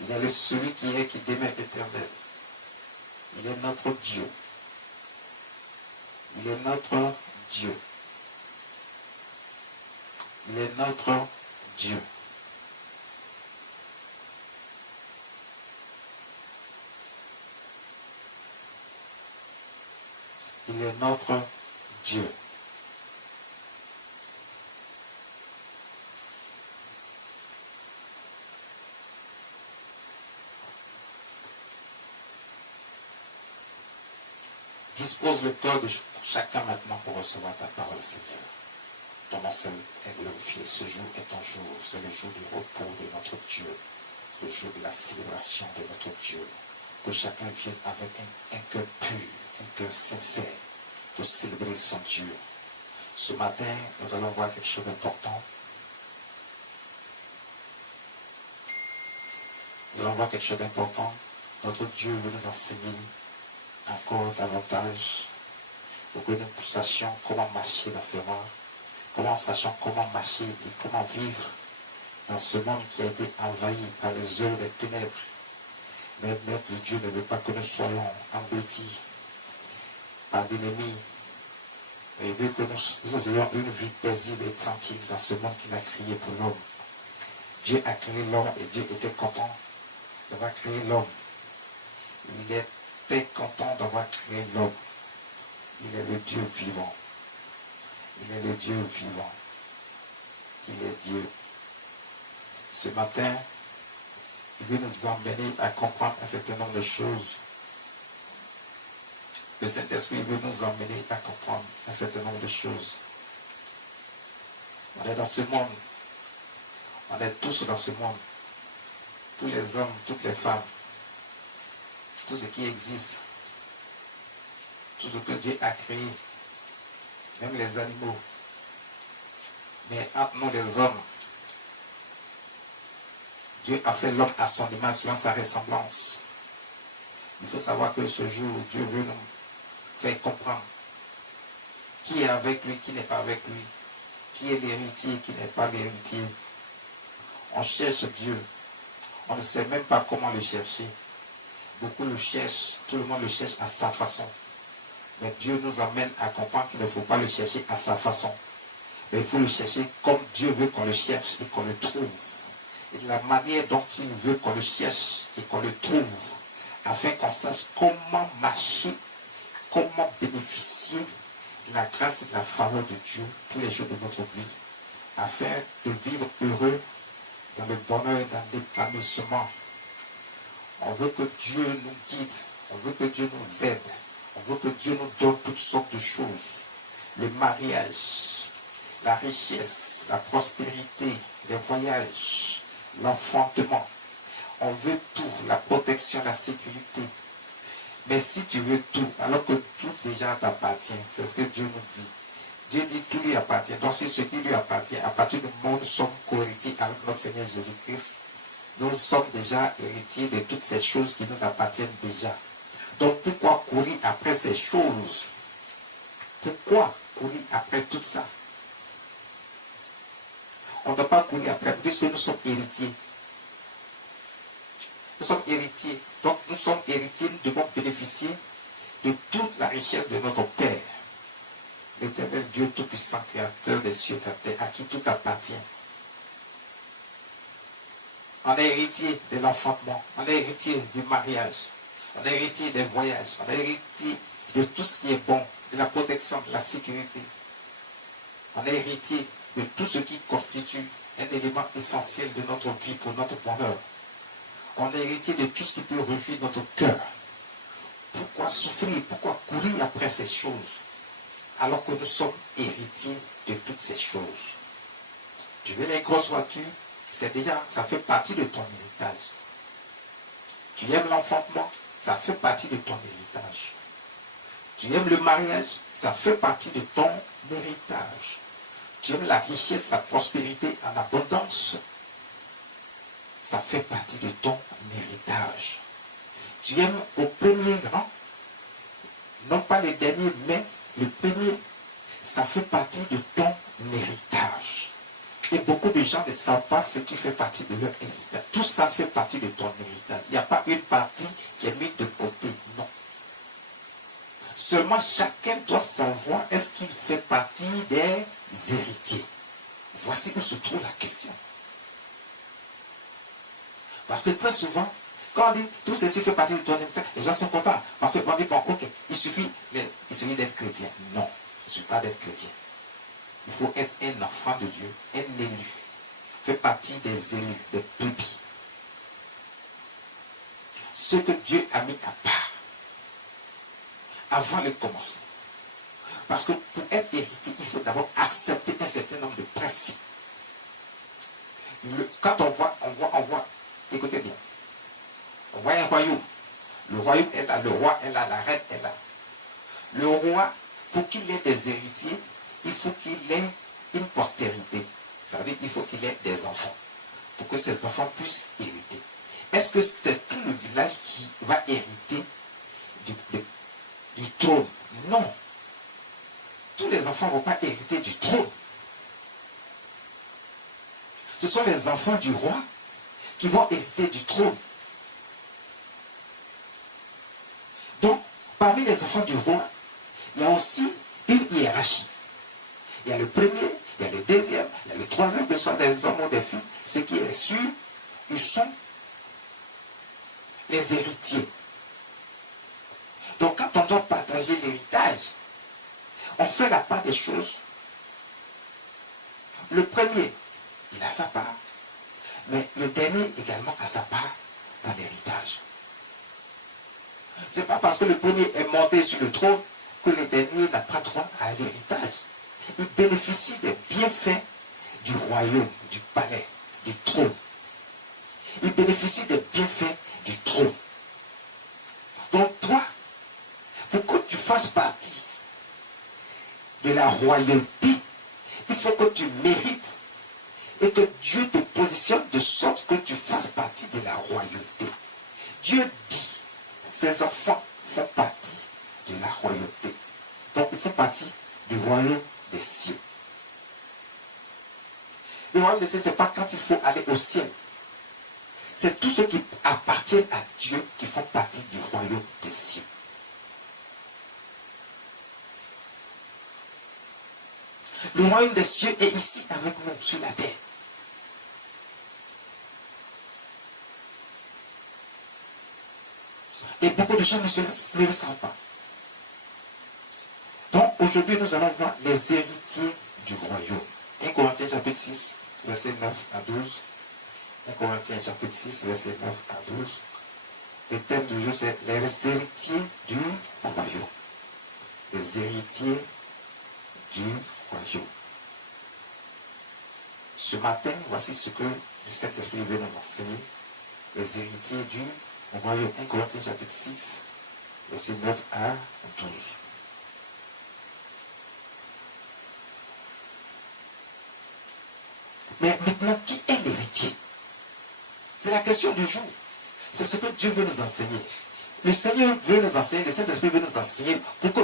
Il est celui qui est, qui demeure éternel. Il est notre Dieu. Il est notre Dieu. Il est notre Dieu. Il est notre Dieu. Dispose le cœur de chacun maintenant pour recevoir ta parole, Seigneur. Ton nom est glorifié. Ce jour est ton jour. C'est le jour du repos de notre Dieu. Le jour de la célébration de notre Dieu. Que chacun vienne avec un cœur pur, un cœur sincère, pour célébrer son Dieu. Ce matin, nous allons voir quelque chose d'important. Nous allons voir quelque chose d'important. Notre Dieu veut nous enseigner encore davantage pour que nous sachions comment marcher dans ce monde, comment marcher et comment vivre dans ce monde qui a été envahi par les œuvres des ténèbres. Mais notre Dieu ne veut pas que nous soyons engloutis par l'ennemi. Il veut que nous ayons une vie paisible et tranquille dans ce monde qu'il a créé pour l'homme. Dieu a créé l'homme et Dieu était content d'avoir créé l'homme. Il était content d'avoir créé l'homme. Il est le Dieu vivant. Il est le Dieu vivant. Il est Dieu. Ce matin, il veut nous emmener à comprendre un certain nombre de choses. Le Saint-Esprit veut nous emmener à comprendre un certain nombre de choses. On est dans ce monde. On est tous dans ce monde. Tous les hommes, toutes les femmes. Tout ce qui existe. Tout ce que Dieu a créé. Même les animaux. Mais entre nous les hommes, Dieu a fait l'homme à son image, selon sa ressemblance. Il faut savoir que ce jour, Dieu veut nous faire comprendre qui est avec lui, qui n'est pas avec lui, qui est l'héritier, qui n'est pas l'héritier. On cherche Dieu. On ne sait même pas comment le chercher. Beaucoup le cherchent, tout le monde le cherche à sa façon. Mais Dieu nous amène à comprendre qu'il ne faut pas le chercher à sa façon. Mais il faut le chercher comme Dieu veut qu'on le cherche et qu'on le trouve. Et de la manière dont il veut qu'on le cherche et qu'on le trouve, afin qu'on sache comment marcher, comment bénéficier de la grâce et de la faveur de Dieu tous les jours de notre vie, afin de vivre heureux dans le bonheur et dans l'épanouissement. On veut que Dieu nous guide, on veut que Dieu nous aide, on veut que Dieu nous donne toutes sortes de choses. Le mariage, la richesse, la prospérité, les voyages, l'enfantement. On veut tout, la protection, la sécurité. Mais si tu veux tout, alors que tout déjà t'appartient, c'est ce que Dieu nous dit. Dieu dit tout lui appartient. Donc si ce qui lui appartient, à partir du moment où nous sommes co-héritiers avec notre Seigneur Jésus-Christ, nous sommes déjà héritiers de toutes ces choses qui nous appartiennent déjà. Donc pourquoi courir après ces choses? Pourquoi courir après tout ça? On ne doit pas courir après, puisque nous sommes héritiers. Nous sommes héritiers. Donc nous sommes héritiers, nous devons bénéficier de toute la richesse de notre Père. L'Éternel Dieu Tout-Puissant, Créateur des cieux et de la terre, à qui tout appartient. On est héritier de l'enfantement, on est héritier du mariage, on est héritier des voyages, on est héritier de tout ce qui est bon, de la protection, de la sécurité. On est héritier de tout ce qui constitue un élément essentiel de notre vie pour notre bonheur. On est héritier de tout ce qui peut réjouir notre cœur. Pourquoi souffrir? Pourquoi courir après ces choses? Alors que nous sommes héritiers de toutes ces choses. Tu veux les grosses voitures? C'est déjà, ça fait partie de ton héritage. Tu aimes l'enfantement? Ça fait partie de ton héritage. Tu aimes le mariage? Ça fait partie de ton héritage. Tu aimes la richesse, la prospérité en abondance? Ça fait partie de ton héritage. Tu aimes au premier rang? Non pas le dernier, mais le premier. Ça fait partie de ton héritage. Et beaucoup de gens ne savent pas ce qui fait partie de leur héritage. Tout ça fait partie de ton héritage. Il n'y a pas une partie qui est mise de côté. Non. Seulement chacun doit savoir est-ce qu'il fait partie des héritiers. Voici où se trouve la question. Parce que très souvent, quand on dit tout ceci fait partie de ton héritage, les gens sont contents. Parce qu'on dit, bon, ok, il suffit d'être chrétien. Non, il ne suffit pas d'être chrétien. Il faut être un enfant de Dieu, un élu. Fait partie des élus, des brebis. Ce que Dieu a mis à part avant le commencement. Parce que pour être héritier, il faut d'abord accepter un certain nombre de principes. Quand on voit, écoutez bien, on voit un royaume. Le royaume est là, le roi est là, la reine est là. Le roi, pour qu'il ait des héritiers, il faut qu'il ait une postérité. Ça veut dire qu'il faut qu'il ait des enfants. Pour que ces enfants puissent hériter. Est-ce que c'est tout le village qui va hériter du trône? Non. Tous les enfants ne vont pas hériter du trône. Ce sont les enfants du roi qui vont hériter du trône. Donc, parmi les enfants du roi, il y a aussi une hiérarchie. Il y a le premier, il y a le deuxième, il y a le troisième, que ce soit des hommes ou des filles. Ce qui est sûr, ils sont les héritiers. Donc, quand on doit partager l'héritage, on fait la part des choses. Le premier, il a sa part, mais le dernier également a sa part dans l'héritage. Ce n'est pas parce que le premier est monté sur le trône que le dernier n'a pas droit à l'héritage. Il bénéficie des bienfaits du royaume, du palais, du trône. Il bénéficie des bienfaits du trône. Donc toi, pour que tu fasses partie de la royauté, il faut que tu mérites et que Dieu te positionne de sorte que tu fasses partie de la royauté. Dieu dit, ses enfants font partie de la royauté. Donc ils font partie du royaume des cieux. Le royaume des cieux, ce n'est pas quand il faut aller au ciel. C'est tous ceux qui appartiennent à Dieu qui font partie du royaume des cieux. Le royaume des cieux est ici avec nous sur la terre. Et beaucoup de gens ne le savent pas. Donc aujourd'hui, nous allons voir les héritiers du royaume. 1 Corinthiens chapitre 6, verset 9 à 12. 1 Corinthiens chapitre 6, verset 9 à 12. Le thème du jour, c'est les héritiers du royaume. Les héritiers du royaume. Ce matin, voici ce que le Saint-Esprit veut nous enseigner. Les héritiers du royaume. 1 Corinthiens chapitre 6, verset 9 à 12. Mais maintenant, qui est l'héritier? C'est la question du jour. C'est ce que Dieu veut nous enseigner. Le Seigneur veut nous enseigner, le Saint-Esprit veut nous enseigner pour que,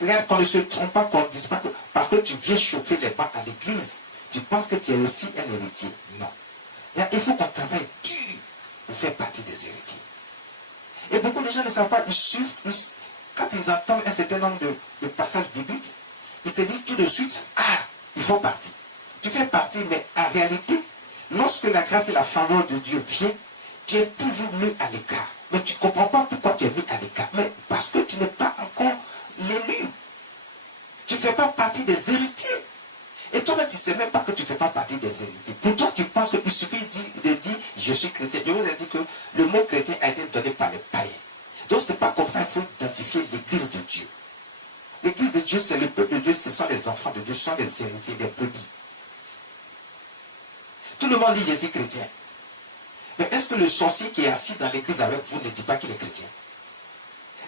regarde, qu'on ne se trompe pas, qu'on ne dise pas que parce que tu viens chauffer les bancs à l'église, tu penses que tu es aussi un héritier. Non. Il faut qu'on travaille dur pour faire partie des héritiers. Et beaucoup de gens ne savent pas, ils suivent, quand ils entendent un certain nombre de passages bibliques, ils se disent tout de suite, ah, ils font partie. Tu fais partie, mais en réalité, lorsque la grâce et la faveur de Dieu viennent, tu es toujours mis à l'écart. Mais tu ne comprends pas pourquoi tu es mis à l'écart. Mais parce que tu n'es pas encore l'élu. Tu ne fais pas partie des héritiers. Et toi-même, tu ne sais même pas que tu ne fais pas partie des héritiers. Pour toi, tu penses qu'il suffit de dire je suis chrétien. Je vous ai dit que le mot chrétien a été donné par les païens. Donc, ce n'est pas comme ça, il faut identifier l'église de Dieu. L'église de Dieu, c'est le peuple de Dieu, ce sont les enfants de Dieu, ce sont les héritiers, les brebis. Tout le monde dit je suis chrétien. Mais est-ce que le sorcier qui est assis dans l'église avec vous ne dit pas qu'il est chrétien?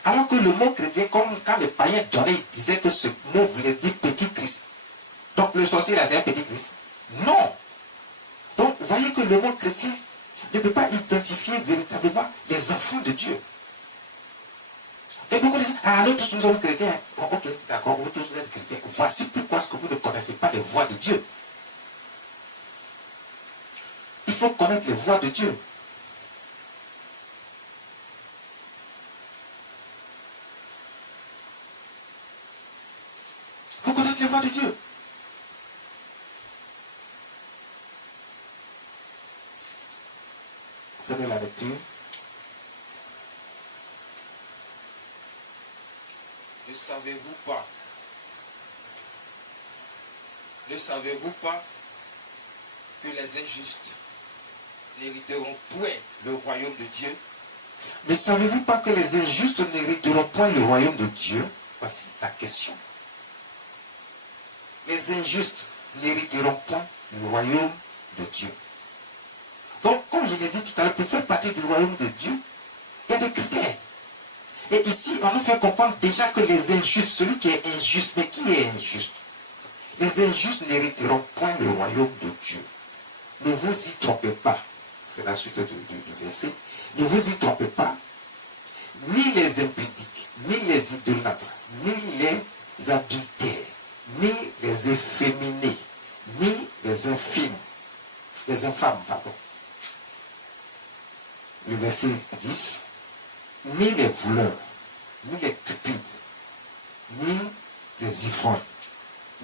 Alors que le mot chrétien, comme quand les païens donnaient, ils disaient que ce mot voulait dire petit Christ. Donc le sorcier là, c'est un petit Christ. Non. Donc vous voyez que le mot chrétien ne peut pas identifier véritablement les enfants de Dieu. Et beaucoup disent, ah nous tous nous sommes chrétiens. Oh, ok, d'accord, vous tous êtes chrétiens. Voici pourquoi est-ce que vous ne connaissez pas les voies de Dieu. faut connaître les voies de Dieu. Il faut connaître les voies de Dieu. Faisons la lecture. Ne savez-vous pas? Ne savez-vous pas que les injustes n'hériteront point le royaume de Dieu? Ne savez-vous pas que les injustes n'hériteront point le royaume de Dieu? Voici la question. Les injustes n'hériteront point le royaume de Dieu. Donc, comme je l'ai dit tout à l'heure, pour faire partie du royaume de Dieu, il y a des critères. Et ici, on nous fait comprendre déjà que les injustes, celui qui est injuste, mais qui est injuste? Les injustes n'hériteront point le royaume de Dieu. Ne vous y trompez pas. C'est la suite du verset. Ne vous y trompez pas. Ni les impudiques, ni les idolâtres, ni les adultères, ni les efféminés, ni les infâmes, pardon. Le verset 10. Ni les voleurs, ni les cupides, ni les ivrognes,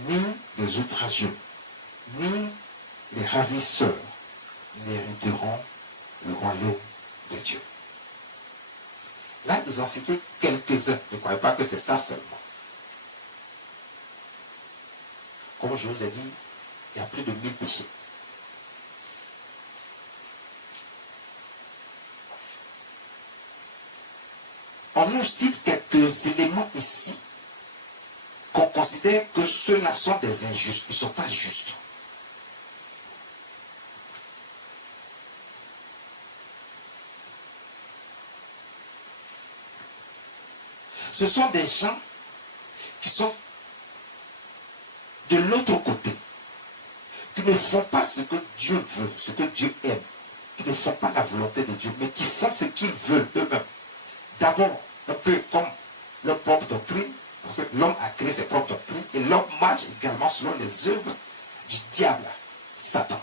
ni les outrageux, ni les ravisseurs n'hériteront le royaume de Dieu. Là, ils ont cité quelques-uns. Ne croyez pas que c'est ça seulement. Comme je vous ai dit, il y a plus de 1000 péchés. On nous cite quelques éléments ici qu'on considère que ceux-là sont des injustes. Ils ne sont pas justes. Ce sont des gens qui sont de l'autre côté, qui ne font pas ce que Dieu veut, ce que Dieu aime, qui ne font pas la volonté de Dieu, mais qui font ce qu'ils veulent eux-mêmes. D'abord, un peu comme leur propre doctrine, parce que l'homme a créé ses propres doctrines, et l'homme marche également selon les œuvres du diable, Satan.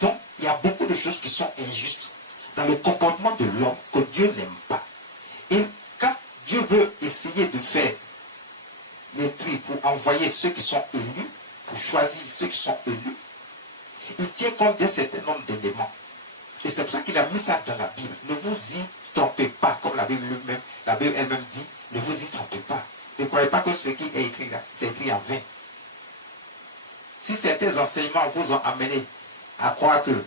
Donc, il y a beaucoup de choses qui sont injustes dans le comportement de l'homme que Dieu n'aime pas. Et quand Dieu veut essayer de faire les tri pour envoyer ceux qui sont élus, pour choisir ceux qui sont élus, il tient compte d'un certain nombre d'éléments. Et c'est pour ça qu'il a mis ça dans la Bible. Ne vous y trompez pas, comme la Bible elle-même dit, ne vous y trompez pas. Ne croyez pas que ce qui est écrit là, c'est écrit en vain. Si certains enseignements vous ont amené à croire que,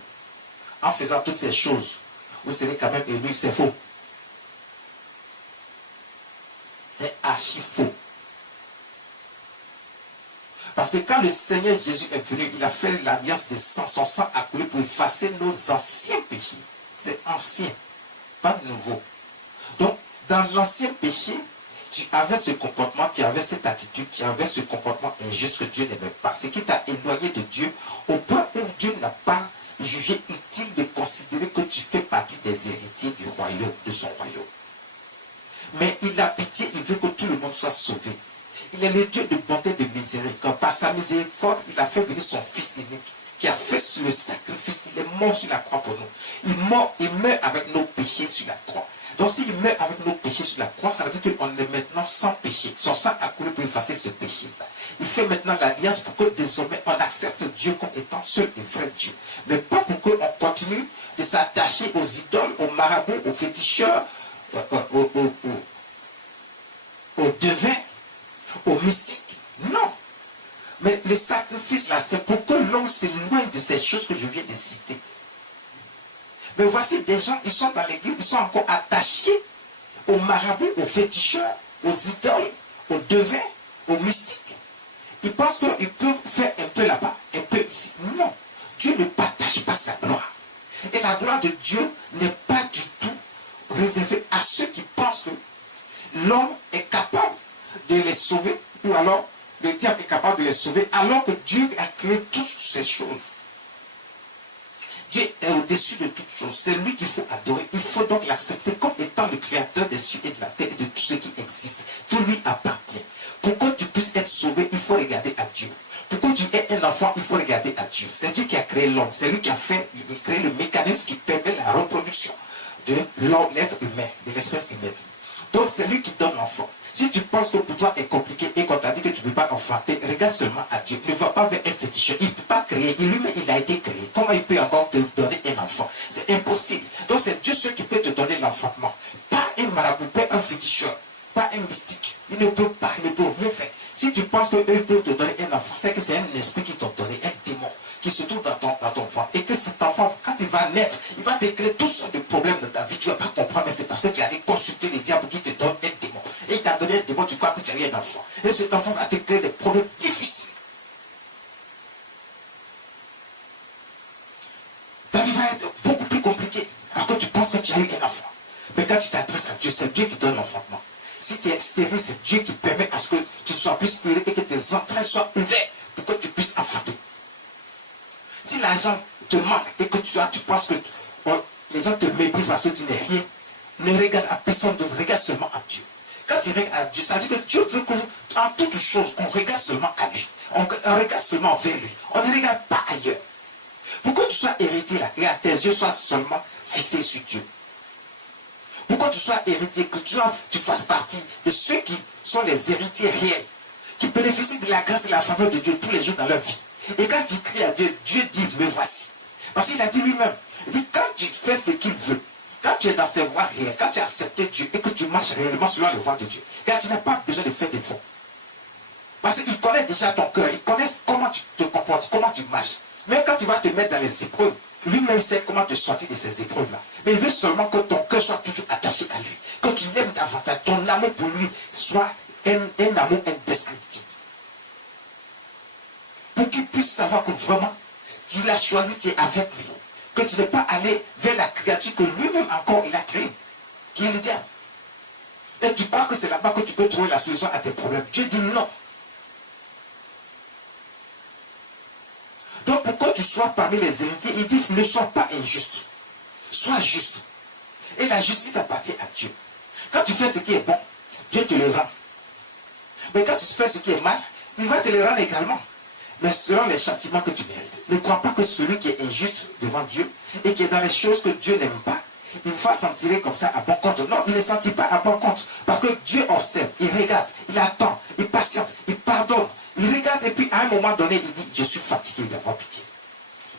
en faisant toutes ces choses, vous serez quand même élu, c'est faux. C'est archi faux. Parce que quand le Seigneur Jésus est venu, il a fait l'alliance de sang, son sang a coulé pour effacer nos anciens péchés. C'est ancien, pas nouveau. Donc, dans l'ancien péché, tu avais ce comportement, tu avais cette attitude, tu avais ce comportement injuste que Dieu n'aimait pas. Ce qui t'a éloigné de Dieu, au point où Dieu n'a pas jugé utile de considérer que tu fais partie des héritiers du royaume, de son royaume. Mais il a pitié, il veut que tout le monde soit sauvé. Il est le Dieu de bonté et de miséricorde. Par sa miséricorde, il a fait venir son Fils unique, qui a fait le sacrifice. Il est mort sur la croix pour nous. Il meurt avec nos péchés sur la croix. Donc s'il meurt avec nos péchés sur la croix, ça veut dire qu'on est maintenant sans péché. Son sang a coulé pour effacer ce péché-là. Il fait maintenant l'alliance pour que désormais on accepte Dieu comme étant seul et vrai Dieu. Mais pas pour qu'on continue de s'attacher aux idoles, aux marabouts, aux féticheurs, aux devins, aux mystiques. Non. Mais le sacrifice là, c'est pour que l'homme s'éloigne de ces choses que je viens de citer. Mais voici des gens, ils sont dans l'église, ils sont encore attachés aux marabouts, aux féticheurs, aux idoles, aux devins, aux mystiques. Ils pensent qu'ils peuvent faire un peu là-bas, un peu ici. Non. Dieu ne partage pas sa gloire. Et la gloire de Dieu n'est pas du tout réservée à ceux qui pensent que l'homme est capable de les sauver, ou alors le diable est capable de les sauver, alors que Dieu a créé toutes ces choses. Dieu est au-dessus de toutes choses. C'est lui qu'il faut adorer. Il faut donc l'accepter comme étant le créateur des cieux et de la terre et de tout ce qui existe. Tout lui appartient. Pour que tu puisses être sauvé, il faut regarder à Dieu. Pour que tu aies un enfant, il faut regarder à Dieu. C'est Dieu qui a créé l'homme. C'est lui qui a créé le mécanisme qui permet la reproduction de l'être humain, de l'espèce humaine. Donc c'est lui qui donne l'enfant. Si tu penses que pour toi est compliqué et qu'on t'a dit que tu ne peux pas enfanter, regarde seulement à Dieu. Ne va pas vers un féticheur. Il ne peut pas créer. Lui-même, il a été créé. Comment il peut encore te donner un enfant? C'est impossible. Donc c'est Dieu seul qui peut te donner l'enfantement. Pas un marabout, pas un féticheur, pas un mystique. Il ne peut pas, il ne peut rien faire. Si tu penses qu'eux peuvent te donner un enfant, c'est que c'est un esprit qui t'a donné, un démon qui se trouve dans ton ventre. Et que cet enfant, quand il va naître, il va te créer toutes sortes de problèmes dans ta vie. Tu ne vas pas comprendre, mais c'est parce que tu as allé consulter les diables qui te donnent un démon. Et il t'a donné un démon, tu crois que tu as eu un enfant. Et cet enfant va te créer des problèmes difficiles. Ta vie va être beaucoup plus compliquée alors que tu penses que tu as eu un enfant. Mais quand tu t'adresses à Dieu, c'est Dieu qui donne l'enfantement. Si tu es stérile, c'est Dieu qui permet à ce que tu sois plus stérile et que tes entrailles soient ouvertes pour que tu puisses enfanter. Si l'argent te manque et que tu penses que les gens te méprisent parce que tu n'es rien, ne regarde à personne, regarde seulement à Dieu. Quand tu regardes à Dieu, ça veut dire que Dieu veut qu'en toutes choses, on regarde seulement à lui. On regarde seulement vers lui. On ne regarde pas ailleurs. Pour que tu sois héritier, là, regarde, tes yeux soient seulement fixés sur Dieu. Pour que tu sois héritier, que tu fasses partie de ceux qui sont les héritiers réels, qui bénéficient de la grâce et de la faveur de Dieu tous les jours dans leur vie. Et quand tu cries à Dieu, Dieu dit, me voici. Parce qu'il a dit lui-même, il dit, quand tu fais ce qu'il veut, quand tu es dans ses voies réelles, quand tu as accepté Dieu et que tu marches réellement selon les voies de Dieu, car tu n'as pas besoin de faire des faux. Parce qu'il connaît déjà ton cœur, il connaît comment tu te comportes, comment tu marches. Même quand tu vas te mettre dans les épreuves, lui-même sait comment te sortir de ces épreuves-là. Mais il veut seulement que ton cœur soit toujours attaché à lui. Que tu l'aimes davantage. Ton amour pour lui soit un amour indescriptible. Pour qu'il puisse savoir que vraiment, tu l'as choisi, tu es avec lui. Que tu n'es pas allé vers la créature que lui-même encore il a créée, qui est le diable. Et tu crois que c'est là-bas que tu peux trouver la solution à tes problèmes. Dieu dit non. Donc pour que tu sois parmi les héritiers, il dit ne sois pas injuste. Sois juste. Et la justice appartient à Dieu. Quand tu fais ce qui est bon, Dieu te le rend. Mais quand tu fais ce qui est mal, il va te le rendre également. Mais selon les châtiments que tu mérites. Ne crois pas que celui qui est injuste devant Dieu et qui est dans les choses que Dieu n'aime pas, il va s'en tirer comme ça à bon compte. Non, il ne s'en tire pas à bon compte. Parce que Dieu observe, il regarde, il attend, il patiente, il pardonne. Il regarde et puis à un moment donné, il dit, je suis fatigué d'avoir pitié.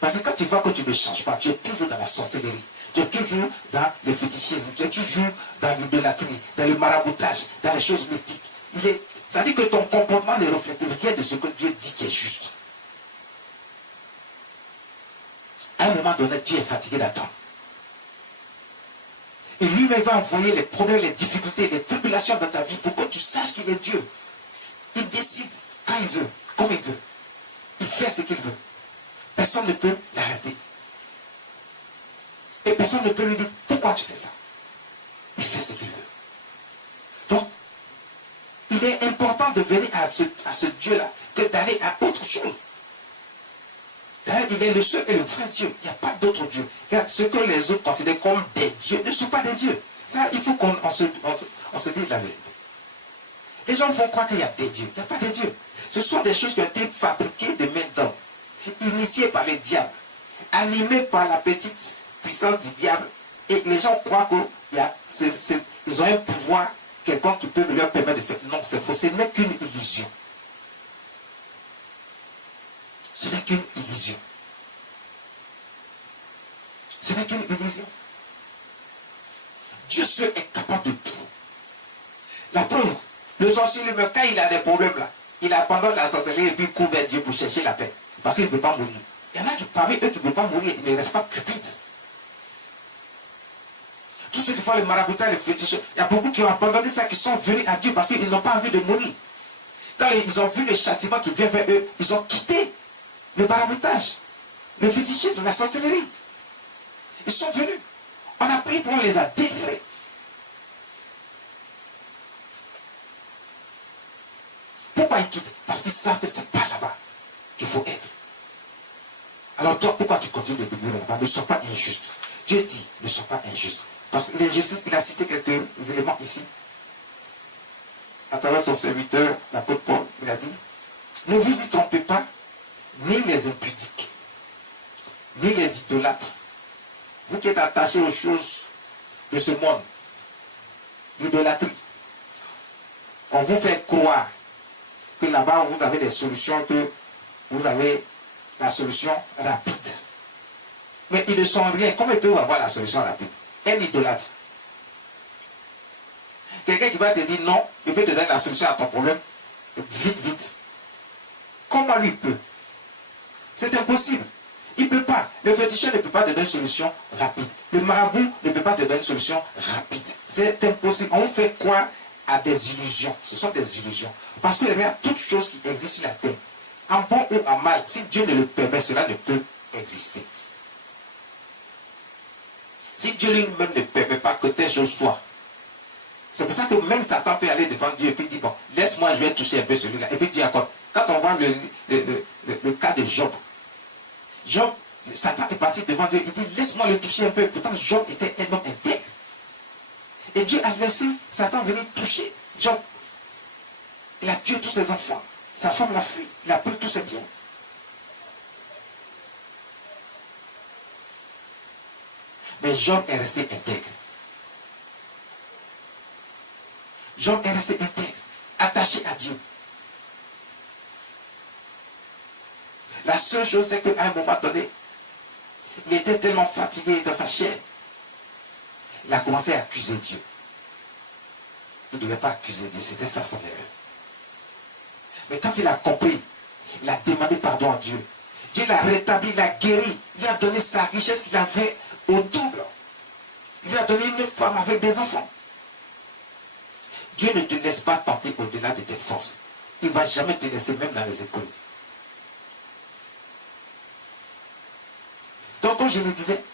Parce que quand tu vois que tu ne changes pas, tu es toujours dans la sorcellerie. Tu es toujours dans le fétichisme. Tu es toujours dans l'idolâtrie, dans le maraboutage, dans les choses mystiques. Ça dit que ton comportement ne reflète rien de ce que Dieu dit qui est juste. À un moment donné, tu es fatigué d'attendre. Et lui-même va envoyer les problèmes, les difficultés, les tribulations dans ta vie pour que tu saches qu'il est Dieu. Il décide quand il veut, comme il veut. Il fait ce qu'il veut. Personne ne peut l'arrêter. Et personne ne peut lui dire pourquoi tu fais ça. Il fait ce qu'il veut. Donc, il est important de venir à ce Dieu-là que d'aller à autre chose. D'ailleurs, il est le seul et le vrai Dieu. Il n'y a pas d'autre Dieu. Regarde, ce que les autres considèrent comme des dieux ne sont pas des dieux. Ça, il faut qu'on se dise la vérité. Les gens vont croire qu'il y a des dieux. Il n'y a pas de dieux. Ce sont des choses qui ont été fabriquées de main d'homme, initiées par le diable, animées par la petite puissance du diable. Et les gens croient qu'ils ont un pouvoir quelqu'un qui peut leur permettre de faire. Non, c'est faux. Ce n'est qu'une illusion. Ce n'est qu'une illusion. Ce n'est qu'une illusion. Dieu seul est capable de tout. La preuve, le sorcier lui-même, quand il a des problèmes là, il abandonne la sorcellerie et puis court vers Dieu pour chercher la paix. Parce qu'il ne veut pas mourir. Il y en a qui, parmi eux qui ne veulent pas mourir, ils ne restent pas cupides. Tous ceux qui font le maraboutage, les féticheurs, il y a beaucoup qui ont abandonné ça, qui sont venus à Dieu parce qu'ils n'ont pas envie de mourir. Quand ils ont vu le châtiment qui vient vers eux, ils ont quitté le maraboutage, le fétichisme, la sorcellerie. Ils sont venus. On a pris, on les a délivrés. Pourquoi ils quittent? Parce qu'ils savent que ce n'est pas là-bas qu'il faut être. Alors toi, pourquoi tu continues de demeurer là-bas? Ne sois pas injuste. Dieu dit, ne sois pas injuste. Parce que l'injustice, il a cité quelques éléments ici. À travers son serviteur, l'apôtre Paul, il a dit, ne vous y trompez pas, ni les impudiques, ni les idolâtres. Vous qui êtes attachés aux choses de ce monde, l'idolâtrie. On vous fait croire que là-bas vous avez des solutions, que vous avez la solution rapide. Mais ils ne sont rien. Comment ils peuvent avoir la solution rapide? Un idolâtre. Quelqu'un qui va te dire non, il peut te donner la solution à ton problème vite, vite. Comment lui peut? C'est impossible. Il ne peut pas. Le féticheur ne peut pas te donner une solution rapide. Le marabout ne peut pas te donner une solution rapide. C'est impossible. On fait croire à des illusions. Ce sont des illusions. Parce qu'il y a toutes choses qui existent sur la terre. En bon ou en mal, si Dieu ne le permet, cela ne peut exister. Si Dieu lui-même ne permet pas que telle chose soit. C'est pour ça que même Satan peut aller devant Dieu et puis dire, bon, laisse-moi, je vais toucher un peu celui-là. Et puis Dieu accorde. Quand on voit le cas de Job, Job, Satan est parti devant Dieu, il dit, laisse-moi le toucher un peu. Pourtant, Job était un homme intègre. Et Dieu a laissé Satan venir toucher Job. Il a tué tous ses enfants. Sa femme l'a fui. Il a pris tous ses biens. Mais Job est resté intègre. Job est resté intègre, attaché à Dieu. La seule chose, c'est qu'à un moment donné, il était tellement fatigué dans sa chair, il a commencé à accuser Dieu. Il ne devait pas accuser Dieu, c'était ça son erreur. Mais quand il a compris, il a demandé pardon à Dieu. Dieu l'a rétabli, il l'a guéri, il lui a donné sa richesse qu'il avait au double. Il lui a donné une femme avec des enfants. Dieu ne te laisse pas tenter au-delà de tes forces. Il ne va jamais te laisser, même dans les écoles. Donc, comme je le disais,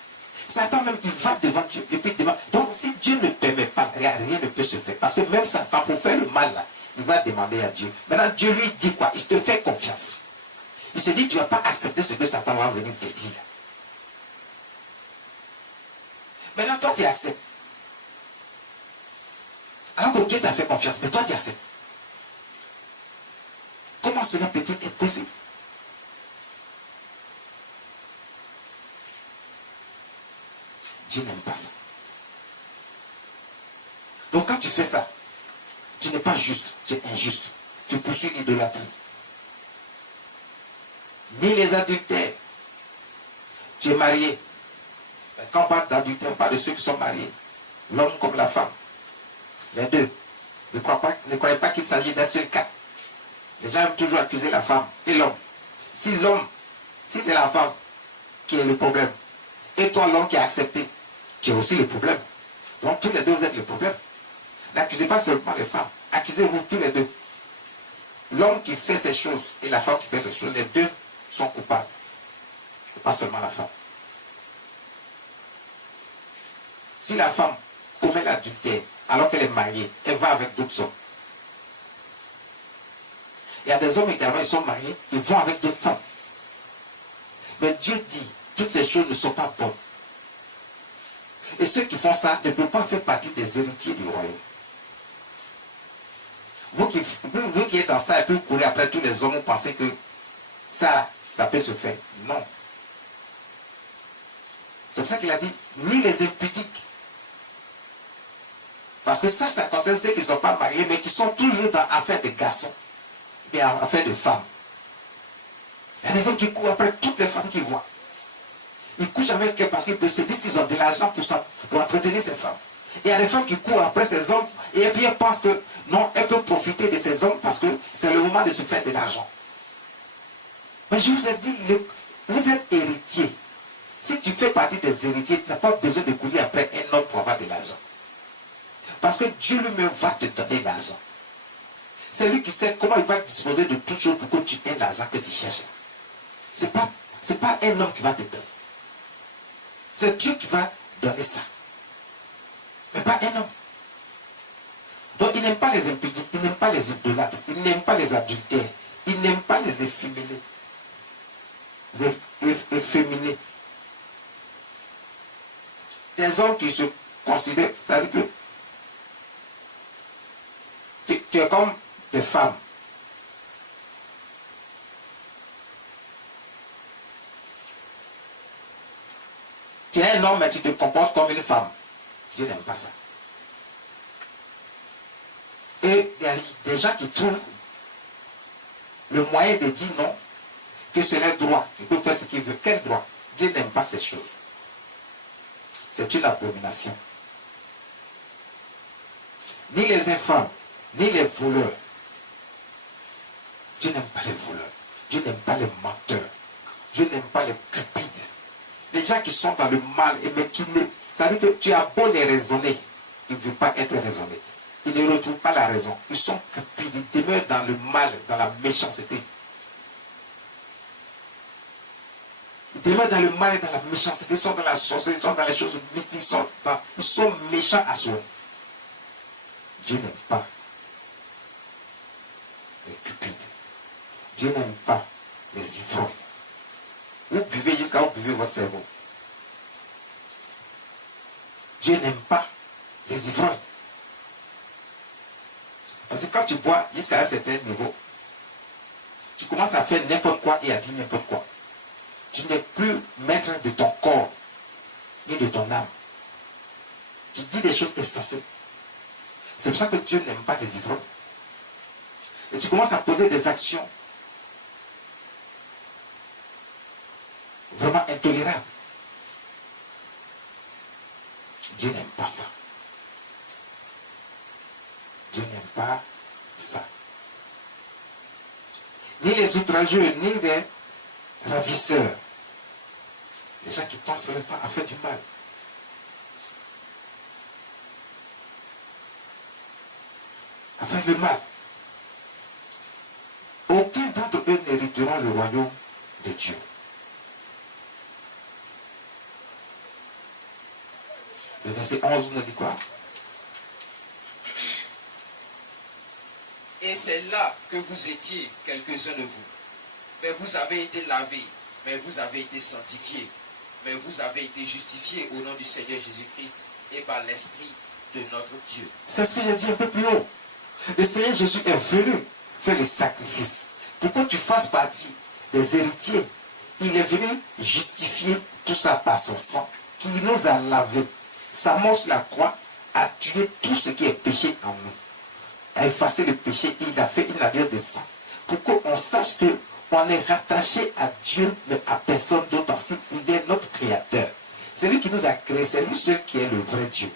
Satan même, il va devant Dieu et puis il demande. Donc, si Dieu ne permet pas, rien ne peut se faire. Parce que même Satan, pour faire le mal, là, il va demander à Dieu. Maintenant, Dieu lui dit quoi? Il te fait confiance. Il se dit, tu ne vas pas accepter ce que Satan va venir te dire. Maintenant, toi, tu acceptes. Alors que Dieu t'a fait confiance, mais toi, tu acceptes. Comment cela peut-il être possible? Dieu n'aime pas ça. Donc quand tu fais ça, tu n'es pas juste, tu es injuste. Tu poursuis l'idolâtrie. Ni les adultères. Tu es marié. Quand on parle d'adultère, on parle de ceux qui sont mariés. L'homme comme la femme. Les deux. Ne croyez pas qu'il s'agit d'un seul cas. Les gens aiment toujours accuser la femme et l'homme. Si c'est la femme qui est le problème, et toi l'homme qui a accepté, tu es aussi le problème. Donc tous les deux vous êtes le problème. N'accusez pas seulement les femmes, accusez-vous tous les deux. L'homme qui fait ces choses et la femme qui fait ces choses, les deux sont coupables. Pas seulement la femme. Si la femme commet l'adultère alors qu'elle est mariée, elle va avec d'autres hommes. Il y a des hommes également, ils sont mariés, ils vont avec d'autres femmes. Mais Dieu dit, toutes ces choses ne sont pas bonnes. Et ceux qui font ça ne peuvent pas faire partie des héritiers du royaume. Vous qui êtes dans ça et puis vous courez après tous les hommes, vous pensez que ça peut se faire. Non. C'est pour ça qu'il a dit, ni les impudiques. Parce que ça concerne ceux qui ne sont pas mariés, mais qui sont toujours dans l'affaire de garçons, bien en affaire de femmes. Il y a des hommes qui courent après toutes les femmes qu'ils voient. Ils couchent avec elles parce qu'ils se disent qu'ils ont de l'argent pour entretenir ces femmes. Et il y a des femmes qui courent après ces hommes et puis elles pensent que non, elles peuvent profiter de ces hommes parce que c'est le moment de se faire de l'argent. Mais je vous ai dit, vous êtes héritier. Si tu fais partie des héritiers, tu n'as pas besoin de courir après un homme pour avoir de l'argent. Parce que Dieu lui-même va te donner l'argent. C'est lui qui sait comment il va disposer de toutes choses pour que tu aies l'argent que tu cherches. Ce n'est pas un homme qui va te donner. C'est Dieu qui va donner ça. Mais pas un homme. Donc il n'aime pas les impudiques, il n'aime pas les idolâtres, il n'aime pas les adultères, il n'aime pas les efféminés. Efféminés. Des hommes qui se considèrent, c'est-à-dire que tu es comme des femmes. Tu es un homme, mais tu te comportes comme une femme. Dieu n'aime pas ça. Et il y a des gens qui trouvent le moyen de dire non, que c'est leur droit. Il peut faire ce qu'il veut. Quel droit? Dieu n'aime pas ces choses. C'est une abomination. Ni les infâmes, ni les voleurs. Dieu n'aime pas les voleurs. Dieu n'aime pas les menteurs. Dieu n'aime pas les cupides. Les gens qui sont dans le mal, mais qui ne... Ça veut dire que tu as beau les raisonner, ils ne veulent pas être raisonnés. Ils ne retrouvent pas la raison. Ils sont cupides. Ils demeurent dans le mal, dans la méchanceté. Ils demeurent dans le mal et dans la méchanceté. Ils sont dans la sorcellerie, ils sont dans les choses mystiques. Ils sont méchants à soi. Dieu n'aime pas les cupides. Dieu n'aime pas les ivrognes. Vous buvez jusqu'à vous buvez votre cerveau. Dieu n'aime pas les ivrognes. Parce que quand tu bois jusqu'à un certain niveau, tu commences à faire n'importe quoi et à dire n'importe quoi. Tu n'es plus maître de ton corps, ni de ton âme. Tu dis des choses insensées. C'est pour ça que Dieu n'aime pas les ivrognes. Et tu commences à poser des actions vraiment intolérables. Dieu n'aime pas ça. Dieu n'aime pas ça. Ni les outrageux, ni les ravisseurs. Les gens qui passent le temps à faire du mal. À faire le mal. Aucun d'entre eux n'hériteront le royaume de Dieu. Le verset 11 nous dit quoi? Et c'est là que vous étiez, quelques-uns de vous. Mais vous avez été lavés, mais vous avez été sanctifiés, mais vous avez été justifiés au nom du Seigneur Jésus-Christ et par l'Esprit de notre Dieu. C'est ce que j'ai dit un peu plus haut. Le Seigneur Jésus est venu faire le sacrifice pour que tu fasses partie des héritiers. Il est venu justifier tout ça par son sang qui nous a lavés. Sa mort sur la croix a tué tout ce qui est péché en nous. A effacé le péché, il a fait une alliance de sang. Pour qu'on sache qu'on est rattaché à Dieu, mais à personne d'autre, parce qu'il est notre créateur. C'est lui qui nous a créés, c'est lui seul qui est le vrai Dieu.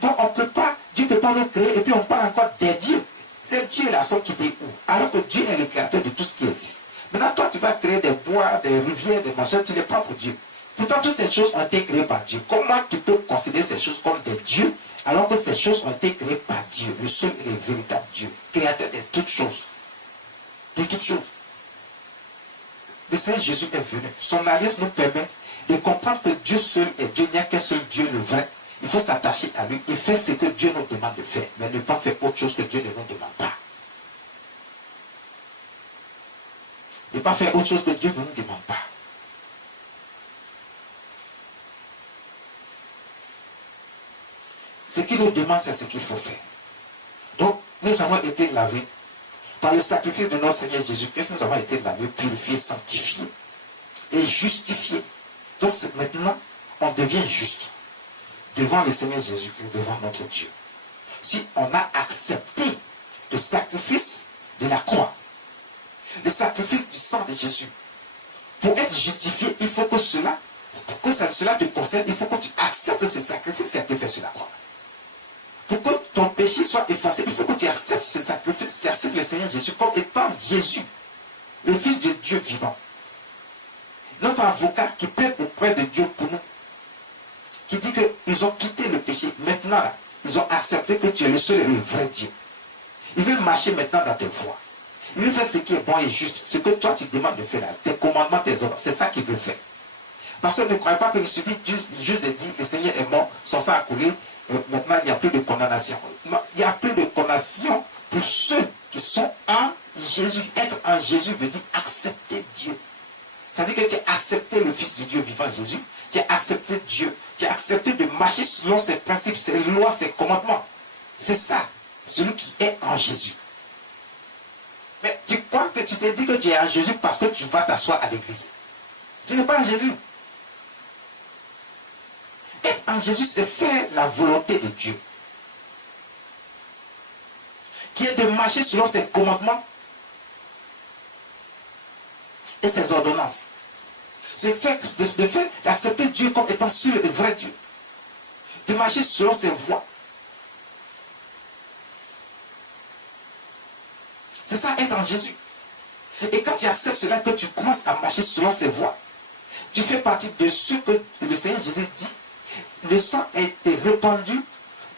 Donc on ne peut pas, Dieu ne peut pas nous créer, et puis on parle encore des dieux. C'est Dieu la seule qui t'est où? Alors que Dieu est le créateur de tout ce qui existe. Maintenant, toi, tu vas créer des bois, des rivières, des machins, tu les prends pour Dieu. Pourtant, toutes ces choses ont été créées par Dieu. Comment tu peux considérer ces choses comme des dieux, alors que ces choses ont été créées par Dieu, le seul et le véritable Dieu, créateur de toutes choses. De toutes choses. Le Seigneur Jésus est venu. Son alliance nous permet de comprendre que Dieu seul est Dieu. Il n'y a qu'un seul Dieu, le vrai. Il faut s'attacher à lui et faire ce que Dieu nous demande de faire, mais ne pas faire autre chose que Dieu ne nous demande pas. Ne pas faire autre chose que Dieu ne nous demande pas. Ce qu'il nous demande, c'est ce qu'il faut faire. Donc, nous avons été lavés. Par le sacrifice de notre Seigneur Jésus-Christ, nous avons été lavés, purifiés, sanctifiés et justifiés. Donc, maintenant, on devient juste devant le Seigneur Jésus-Christ, devant notre Dieu. Si on a accepté le sacrifice de la croix, le sacrifice du sang de Jésus, pour être justifié, il faut que cela te concerne, il faut que tu acceptes ce sacrifice qui a été fait sur la croix. Pour que ton péché soit effacé, il faut que tu acceptes ce sacrifice, tu acceptes le Seigneur Jésus comme étant Jésus, le Fils de Dieu vivant. Notre avocat qui plaide auprès de Dieu pour nous, qui dit qu'ils ont quitté le péché. Maintenant, là, ils ont accepté que tu es le seul et le vrai Dieu. Ils veulent marcher maintenant dans tes voies. Ils veulent faire ce qui est bon et juste. Ce que toi tu demandes de faire là, tes commandements, tes ordres, c'est ça qu'ils veulent faire. Parce que ne croyez pas qu'il suffit juste de dire le Seigneur est mort, son sang a coulé, maintenant il n'y a plus de condamnation. Non, il n'y a plus de condamnation pour ceux qui sont en Jésus. Être en Jésus veut dire accepter Dieu. C'est-à-dire que tu as accepté le Fils de Dieu vivant Jésus, tu as accepté Dieu, tu as accepté de marcher selon ses principes, ses lois, ses commandements. C'est ça, celui qui est en Jésus. Mais tu crois que tu te dis que tu es en Jésus parce que tu vas t'asseoir à l'église. Tu n'es pas en Jésus. Être en Jésus, c'est faire la volonté de Dieu. Qui est de marcher selon ses commandements et ses ordonnances. C'est de faire d'accepter Dieu comme étant seul et vrai Dieu. De marcher selon ses voies. C'est ça, être en Jésus. Et quand tu acceptes cela, que tu commences à marcher selon ses voies, tu fais partie de ceux que le Seigneur Jésus dit, le sang a été répandu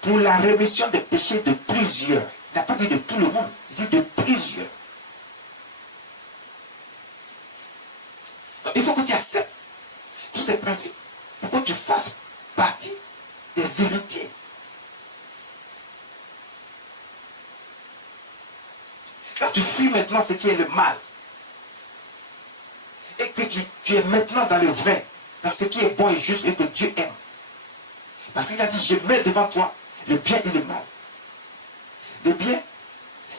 pour la rémission des péchés de plusieurs. Il n'a pas dit de tout le monde, il dit de plusieurs. Donc, il faut que tu acceptes tous ces principes pour que tu fasses partie des héritiers. Quand tu fuis maintenant ce qui est le mal, et que tu es maintenant dans le vrai, dans ce qui est bon et juste et que Dieu aime. Parce qu'il a dit, je mets devant toi le bien et le mal. Le bien,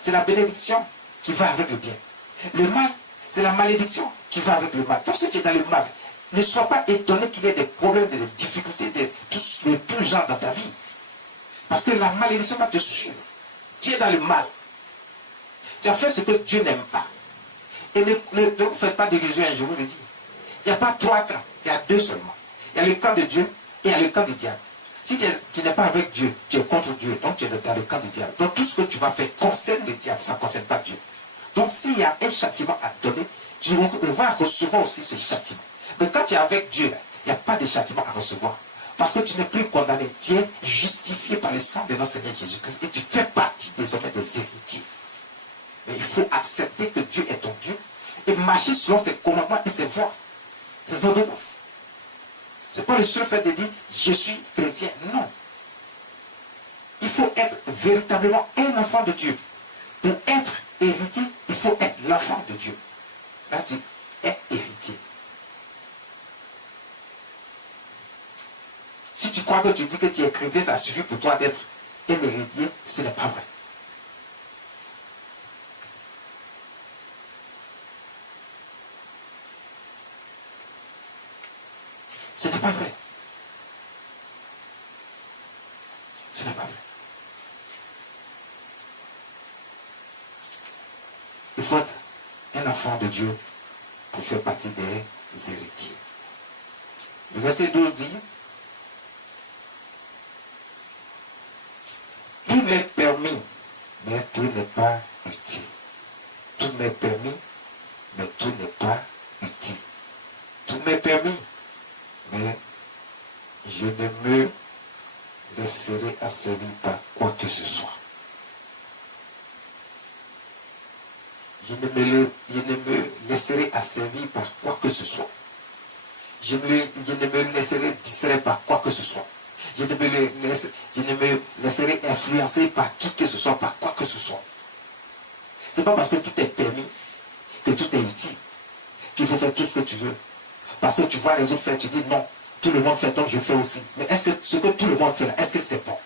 c'est la bénédiction qui va avec le bien. Le mal, c'est la malédiction qui va avec le mal. Donc si tu es dans le mal, ne sois pas étonné qu'il y ait des problèmes, des difficultés, de tout genre dans ta vie. Parce que la malédiction va te suivre. Tu es dans le mal. Tu as fait ce que Dieu n'aime pas. Et ne vous faites pas d'illusions, je vous le dis. Il n'y a pas 3 camps, il y a 2 seulement. Il y a le camp de Dieu et il y a le camp du diable. Si tu n'es pas avec Dieu, tu es contre Dieu, donc tu es dans le camp du diable. Donc tout ce que tu vas faire concerne le diable, ça ne concerne pas Dieu. Donc s'il y a un châtiment à donner, tu vas recevoir aussi ce châtiment. Mais quand tu es avec Dieu, il n'y a pas de châtiment à recevoir. Parce que tu n'es plus condamné, tu es justifié par le sang de notre Seigneur Jésus-Christ et tu fais partie désormais des héritiers. Mais il faut accepter que Dieu est ton Dieu et marcher selon ses commandements et ses voies, ses ordonnances. Ce n'est pas le seul fait de dire je suis chrétien. Non. Il faut être véritablement un enfant de Dieu. Pour être héritier, il faut être l'enfant de Dieu. Là, tu es héritier. Si tu crois que tu dis que tu es chrétien, ça suffit pour toi d'être un héritier, ce n'est pas vrai. Ce n'est pas vrai. Ce n'est pas vrai. Il faut être un enfant de Dieu pour faire partie des héritiers. Le verset 12 dit, tout m'est permis, mais tout n'est pas utile. Tout m'est permis, mais tout n'est pas utile. Tout m'est permis, mais je ne me laisserai asservir par quoi que ce soit. Je ne me laisserai asservir par quoi que ce soit. Je ne me laisserai distraire par quoi que ce soit. Je ne me laisserai influencer par qui que ce soit, par quoi que ce soit. Ce n'est pas parce que tout est permis que tout est utile, qu'il faut faire tout ce que tu veux. Parce que tu vois les autres faire, tu dis non, tout le monde fait, donc je fais aussi. Mais est-ce que ce que tout le monde fait là, est-ce que c'est bon?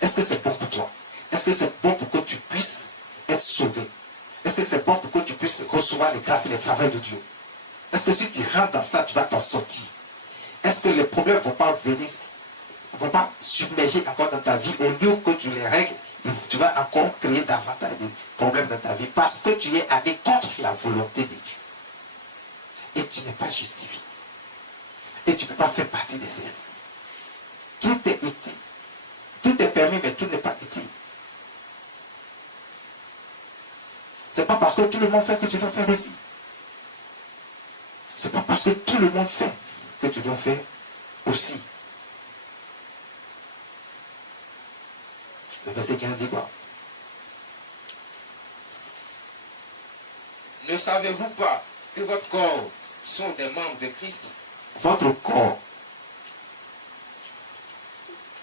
Est-ce que c'est bon pour toi? Est-ce que c'est bon pour que tu puisses être sauvé? Est-ce que c'est bon pour que tu puisses recevoir les grâces et les faveurs de Dieu? Est-ce que si tu rentres dans ça, tu vas t'en sortir? Est-ce que les problèmes ne vont pas venir, vont pas submerger encore dans ta vie au lieu que tu les règles? Tu vas encore créer davantage de problèmes dans ta vie parce que tu es allé contre la volonté de Dieu. Et tu n'es pas justifié. Et tu ne peux pas faire partie des héritiers. Tout est utile. Tout est permis, mais tout n'est pas utile. Ce n'est pas parce que tout le monde fait que tu dois faire aussi. Ce n'est pas parce que tout le monde fait que tu dois faire aussi. Le verset 15 dit quoi? Ne savez-vous pas que votre corps sont des membres de Christ? Votre corps.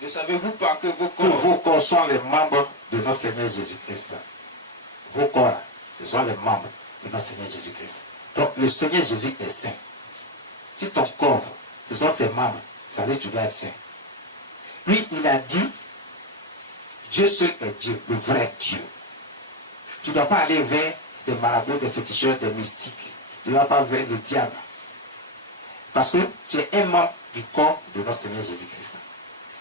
Ne savez-vous pas que Que vos corps sont les membres de notre Seigneur Jésus-Christ? Vos corps, ce sont les membres de notre Seigneur Jésus-Christ. Donc le Seigneur Jésus est saint. Si ton corps, ce sont ses membres, ça veut dire que tu dois être saint. Lui, il a dit, Dieu seul est Dieu, le vrai Dieu. Tu ne dois pas aller vers des marabouts, des féticheurs, des mystiques. Tu ne dois pas vers le diable. Parce que tu es un membre du corps de notre Seigneur Jésus-Christ.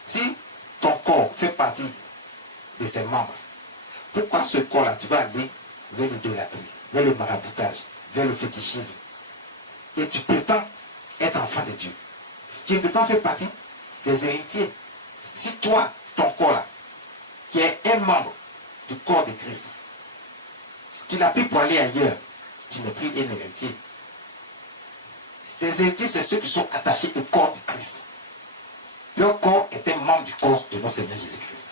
Si ton corps fait partie de ses membres, pourquoi ce corps-là, tu vas aller vers l'idolâtrie, vers le maraboutage, vers le fétichisme, et tu prétends être enfant de Dieu? Tu ne peux pas faire partie des héritiers. Si toi, ton corps-là, qui est un membre du corps de Christ, tu l'as pris pour aller ailleurs, tu n'es plus un héritier. Les héritiers, c'est ceux qui sont attachés au corps de Christ. Leur corps est un membre du corps de notre Seigneur Jésus-Christ.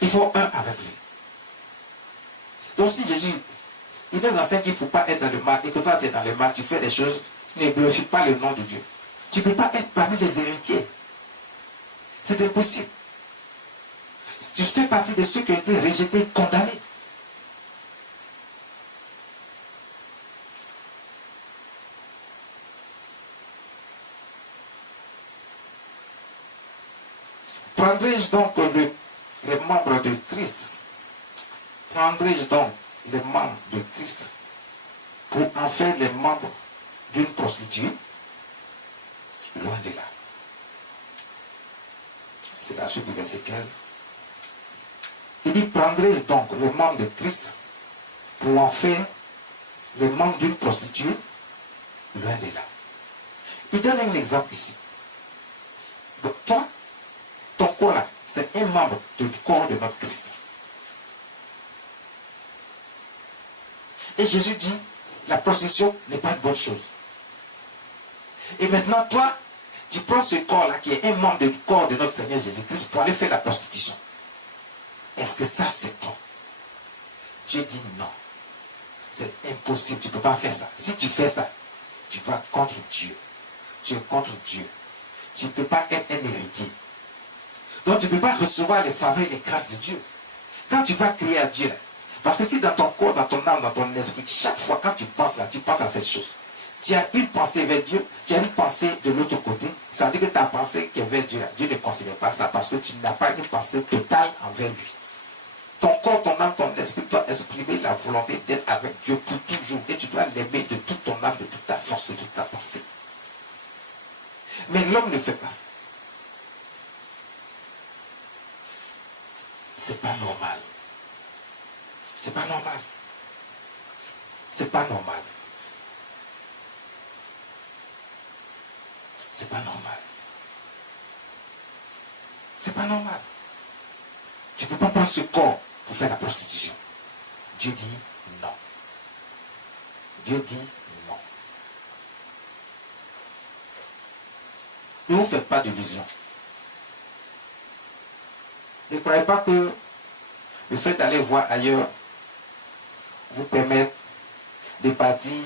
Il faut un avec lui. Donc si Jésus, il nous enseigne qu'il ne faut pas être dans le mal, et que toi tu es dans le mal, tu fais des choses, ne glorifie pas le nom de Dieu. Tu ne peux pas être parmi les héritiers. C'est impossible. Tu fais partie de ceux qui ont été rejetés, condamnés. Prendrai-je donc les membres de Christ? Prendrai-je donc les membres de Christ pour en faire les membres d'une prostituée? Loin de là. C'est la suite du verset 15. Il dit, prendrai-je donc les membres de Christ pour en faire les membres d'une prostituée? Loin de là. Il donne un exemple ici. Donc toi, ton corps là, c'est un membre du corps de notre Christ. Et Jésus dit, la prostitution n'est pas une bonne chose. Et maintenant, toi, tu prends ce corps-là, qui est un membre du corps de notre Seigneur Jésus-Christ, pour aller faire la prostitution. Est-ce que ça, c'est toi? Dieu dit non. C'est impossible, tu ne peux pas faire ça. Si tu fais ça, tu vas contre Dieu. Tu es contre Dieu. Tu ne peux pas être un héritier. Donc tu ne peux pas recevoir les faveurs et les grâces de Dieu. Quand tu vas crier à Dieu, parce que si dans ton corps, dans ton âme, dans ton esprit, chaque fois quand tu penses là, tu penses à cette chose. Tu as une pensée vers Dieu, tu as une pensée de l'autre côté. Ça veut dire que ta pensée qui est vers Dieu, là, Dieu ne considère pas ça parce que tu n'as pas une pensée totale envers lui. Ton corps, ton âme, ton esprit doit exprimer la volonté d'être avec Dieu pour toujours. Et tu dois l'aimer de toute ton âme, de toute ta force, de toute ta pensée. Mais l'homme ne fait pas ça. C'est pas normal. C'est pas normal. C'est pas normal. C'est pas normal. C'est pas normal. Tu ne peux pas prendre ce corps pour faire la prostitution. Dieu dit non. Dieu dit non. Ne vous faites pas d'illusions. Ne croyez pas que le fait d'aller voir ailleurs vous permet de partir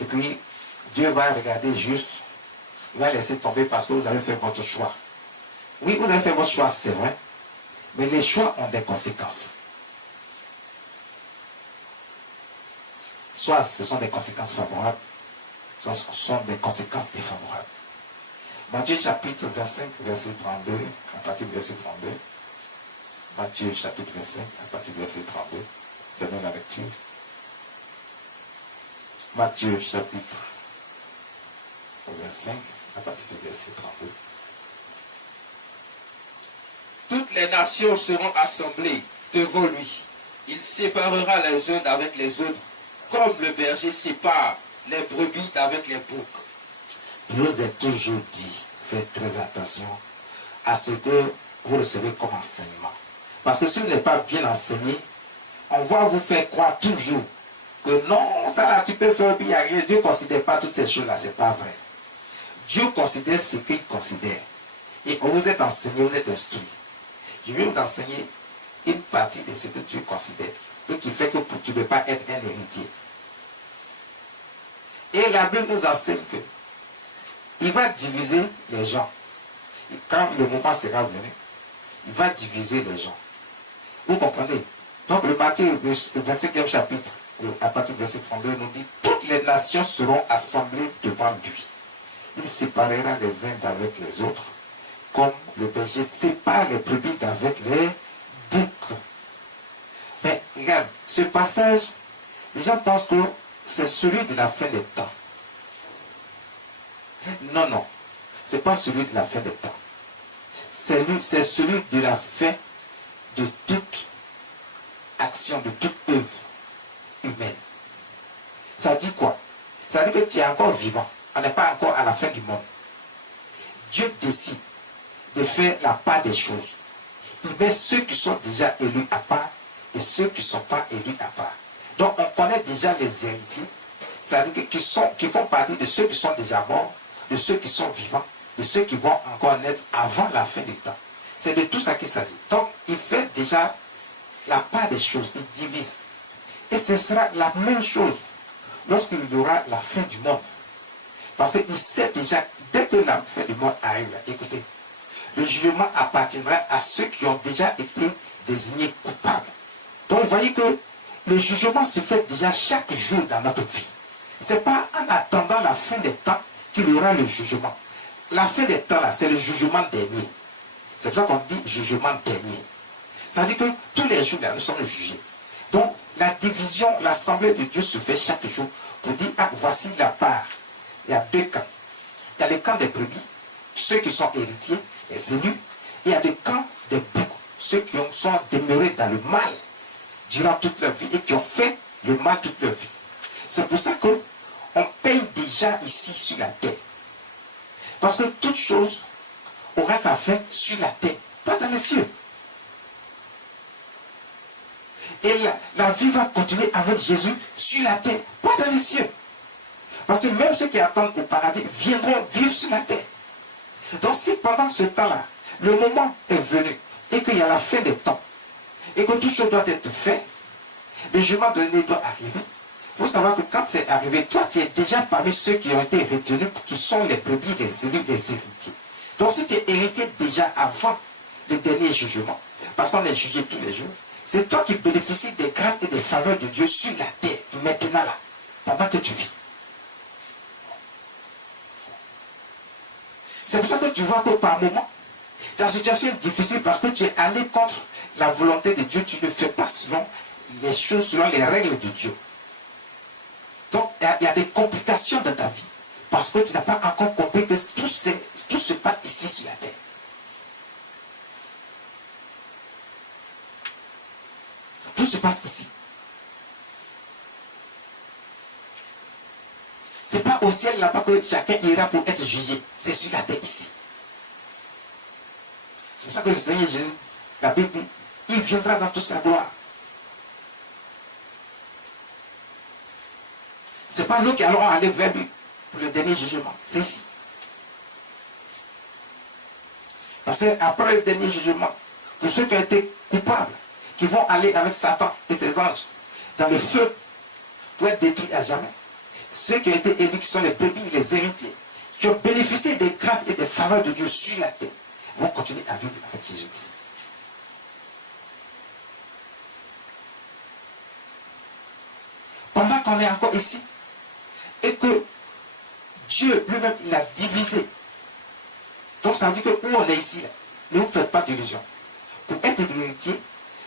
et puis Dieu va regarder juste, il va laisser tomber parce que vous avez fait votre choix. Oui, vous avez fait votre choix, c'est vrai, mais les choix ont des conséquences. Soit ce sont des conséquences favorables, soit ce sont des conséquences défavorables. Matthieu chapitre 25, verset 32, à partir du verset 32. Matthieu chapitre 25, à partir du verset 32. Fermez la lecture. Matthieu chapitre 25, à partir du verset 32. Toutes les nations seront assemblées devant lui. Il séparera les uns avec les autres, comme le berger sépare les brebis d'avec les boucs. Je vous ai toujours dit, faites très attention à ce que vous recevez comme enseignement. Parce que si vous n'êtes pas bien enseigné, on va vous faire croire toujours que non, ça là, tu peux faire bien rien. Dieu ne considère pas toutes ces choses-là, c'est pas vrai. Dieu considère ce qu'il considère. Et on vous est enseigné, vous êtes instruit. Je vais vous enseigner une partie de ce que Dieu considère et qui fait que tu ne peux pas être un héritier. Et la Bible nous enseigne que il va diviser les gens. Et quand le moment sera venu, il va diviser les gens. Vous comprenez? Donc le Matthieu, le 25e chapitre, à partir du verset 32, nous dit, toutes les nations seront assemblées devant lui. Il séparera les uns d'avec les autres, comme le berger sépare les brebis d'avec les boucs. Mais regarde, ce passage, les gens pensent que c'est celui de la fin des temps. Non, non. Ce n'est pas celui de la fin des temps. C'est celui de la fin de toute action, de toute œuvre humaine. Ça dit quoi? Ça dit que tu es encore vivant. On n'est pas encore à la fin du monde. Dieu décide de faire la part des choses. Il met ceux qui sont déjà élus à part et ceux qui ne sont pas élus à part. Donc on connaît déjà les héritiers, c'est-à-dire qui font partie de ceux qui sont déjà morts, de ceux qui sont vivants, de ceux qui vont encore naître avant la fin du temps. C'est de tout ça qu'il s'agit. Donc il fait déjà la part des choses, il divise. Et ce sera la même chose lorsqu'il y aura la fin du monde. Parce qu'il sait déjà, dès que la fin du monde arrive, écoutez, le jugement appartiendra à ceux qui ont déjà été désignés coupables. Donc vous voyez que le jugement se fait déjà chaque jour dans notre vie. Ce n'est pas en attendant la fin des temps qu'il y aura le jugement. La fin des temps, là, c'est le jugement dernier. C'est pour ça qu'on dit jugement dernier. Ça veut dire que tous les jours, là, nous sommes jugés. Donc, la division, l'assemblée de Dieu se fait chaque jour pour dire, ah, voici la part. Il y a deux camps. Il y a le camp des brebis, ceux qui sont héritiers, les élus. Et il y a le camp des boucs, ceux qui sont demeurés dans le mal durant toute leur vie et qui ont fait le mal toute leur vie. C'est pour ça qu'on paye déjà ici sur la terre. Parce que toute chose aura sa fin sur la terre, pas dans les cieux. Et la vie va continuer avec Jésus sur la terre, pas dans les cieux. Parce que même ceux qui attendent au paradis viendront vivre sur la terre. Donc si pendant ce temps-là, le moment est venu et qu'il y a la fin des temps, et que tout chose doit être fait, le jugement donné doit arriver. Il faut savoir que quand c'est arrivé, toi tu es déjà parmi ceux qui ont été retenus, qui sont les brebis, les élus, les héritiers. Donc si tu es héritier déjà avant le dernier jugement, parce qu'on est jugé tous les jours, c'est toi qui bénéficies des grâces et des faveurs de Dieu sur la terre, maintenant là, pendant que tu vis. C'est pour ça que tu vois que par moment, ta situation est difficile parce que tu es allé contre la volonté de Dieu, tu ne fais pas selon les choses, selon les règles de Dieu. Donc, il y a des complications dans ta vie parce que tu n'as pas encore compris que tout se passe ici sur la terre. Tout se passe ici. Ce n'est pas au ciel là-bas que chacun ira pour être jugé. C'est sur la terre ici. C'est pour ça que le Seigneur Jésus, la Bible dit, il viendra dans toute sa gloire. Ce n'est pas nous qui allons aller vers lui pour le dernier jugement. C'est ici. Parce qu'après le dernier jugement, pour ceux qui ont été coupables, qui vont aller avec Satan et ses anges dans le feu pour être détruits à jamais. Ceux qui ont été élus, qui sont les brebis, les héritiers, qui ont bénéficié des grâces et des faveurs de Dieu sur la terre, vont continuer à vivre avec Jésus-Christ. Pendant qu'on est encore ici, et que Dieu lui-même, il a divisé. Donc ça veut dire que où on est ici, là, ne vous faites pas d'illusions. Pour être héritier,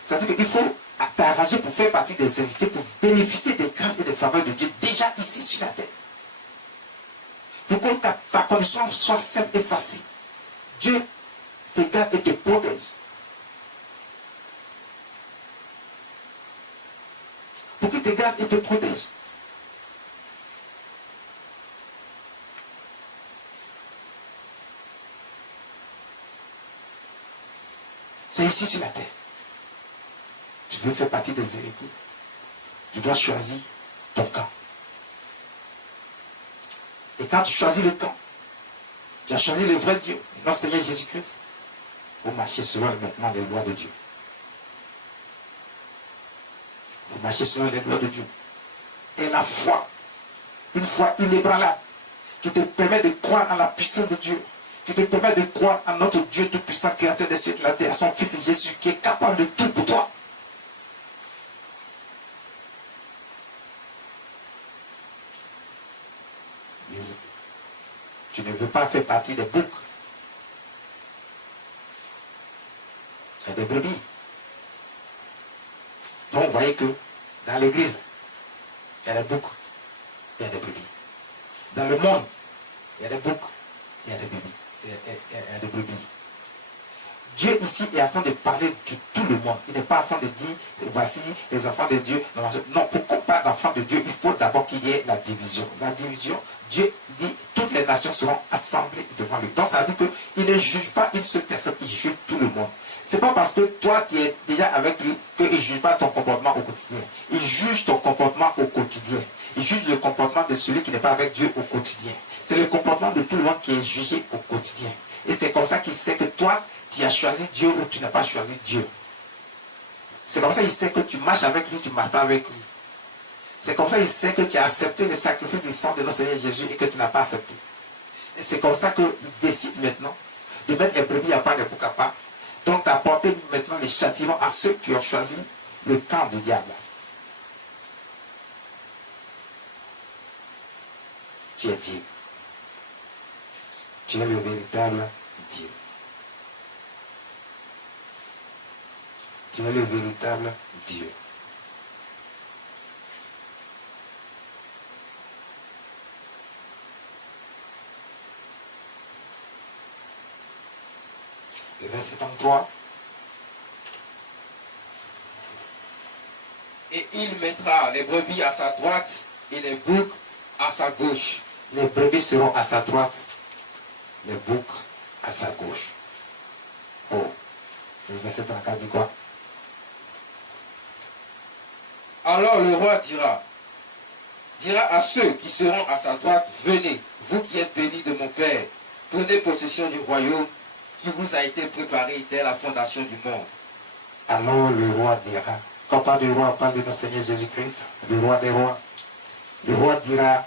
ça veut dire qu'il faut t'arranger pour faire partie des héritiers, pour bénéficier des grâces et des faveurs de Dieu déjà ici sur la terre. Pour que ta condition soit simple et facile. Dieu te garde et te protège. Pour qu'il te garde et te protège. C'est ici sur la terre. Tu veux faire partie des héritiers. Tu dois choisir ton camp. Et quand tu choisis le camp, tu as choisi le vrai Dieu, notre Seigneur Jésus-Christ. Vous marchez selon maintenant les lois de Dieu. Vous marchez selon les lois de Dieu. Et la foi, une foi inébranlable, qui te permet de croire en la puissance de Dieu, qui te permet de croire en notre Dieu tout-puissant, créateur des cieux et de la terre, à son Fils Jésus, qui est capable de tout pour toi. Tu ne veux pas faire partie des boucs et des brebis. Donc vous voyez que dans l'église, il y a des boucs et il y a des brebis. Dans le monde, Il y a des boucs, il y a des bébés, il y a des brebis. Dieu ici est en train de parler de tout le monde. Il n'est pas en train de dire, voici les enfants de Dieu. Non, pour qu'on parle d'enfants de Dieu, il faut d'abord qu'il y ait la division. La division, Dieu dit, toutes les nations seront assemblées devant lui. Donc ça veut dire qu'il ne juge pas une seule personne, il juge tout le monde. C'est pas parce que toi, tu es déjà avec lui qu'il ne juge pas ton comportement au quotidien. Il juge ton comportement au quotidien. Il juge le comportement de celui qui n'est pas avec Dieu au quotidien. C'est le comportement de tout le monde qui est jugé au quotidien. Et c'est comme ça qu'il sait que toi, tu as choisi Dieu ou tu n'as pas choisi Dieu. C'est comme ça qu'il sait que tu marches avec lui, tu ne marches pas avec lui. C'est comme ça qu'il sait que tu as accepté le sacrifice du sang de notre Seigneur Jésus et que tu n'as pas accepté. Et c'est comme ça qu'il décide maintenant de mettre les brebis à part, les boucs à part. Donc d'apporter maintenant les châtiments à ceux qui ont choisi le camp du diable. Tu es Dieu. Tu es le véritable Dieu. Tu es le véritable Dieu. Le verset 33. Et il mettra les brebis à sa droite et les boucs à sa gauche. Les brebis seront à sa droite, les boucs à sa gauche. Oh, le verset 34 dit quoi? Alors le roi dira à ceux qui seront à sa droite, venez, vous qui êtes bénis de mon Père, prenez possession du royaume qui vous a été préparé dès la fondation du monde. Alors le roi dira, quand on parle du roi, on parle de notre Seigneur Jésus-Christ, le roi des rois. Le roi dira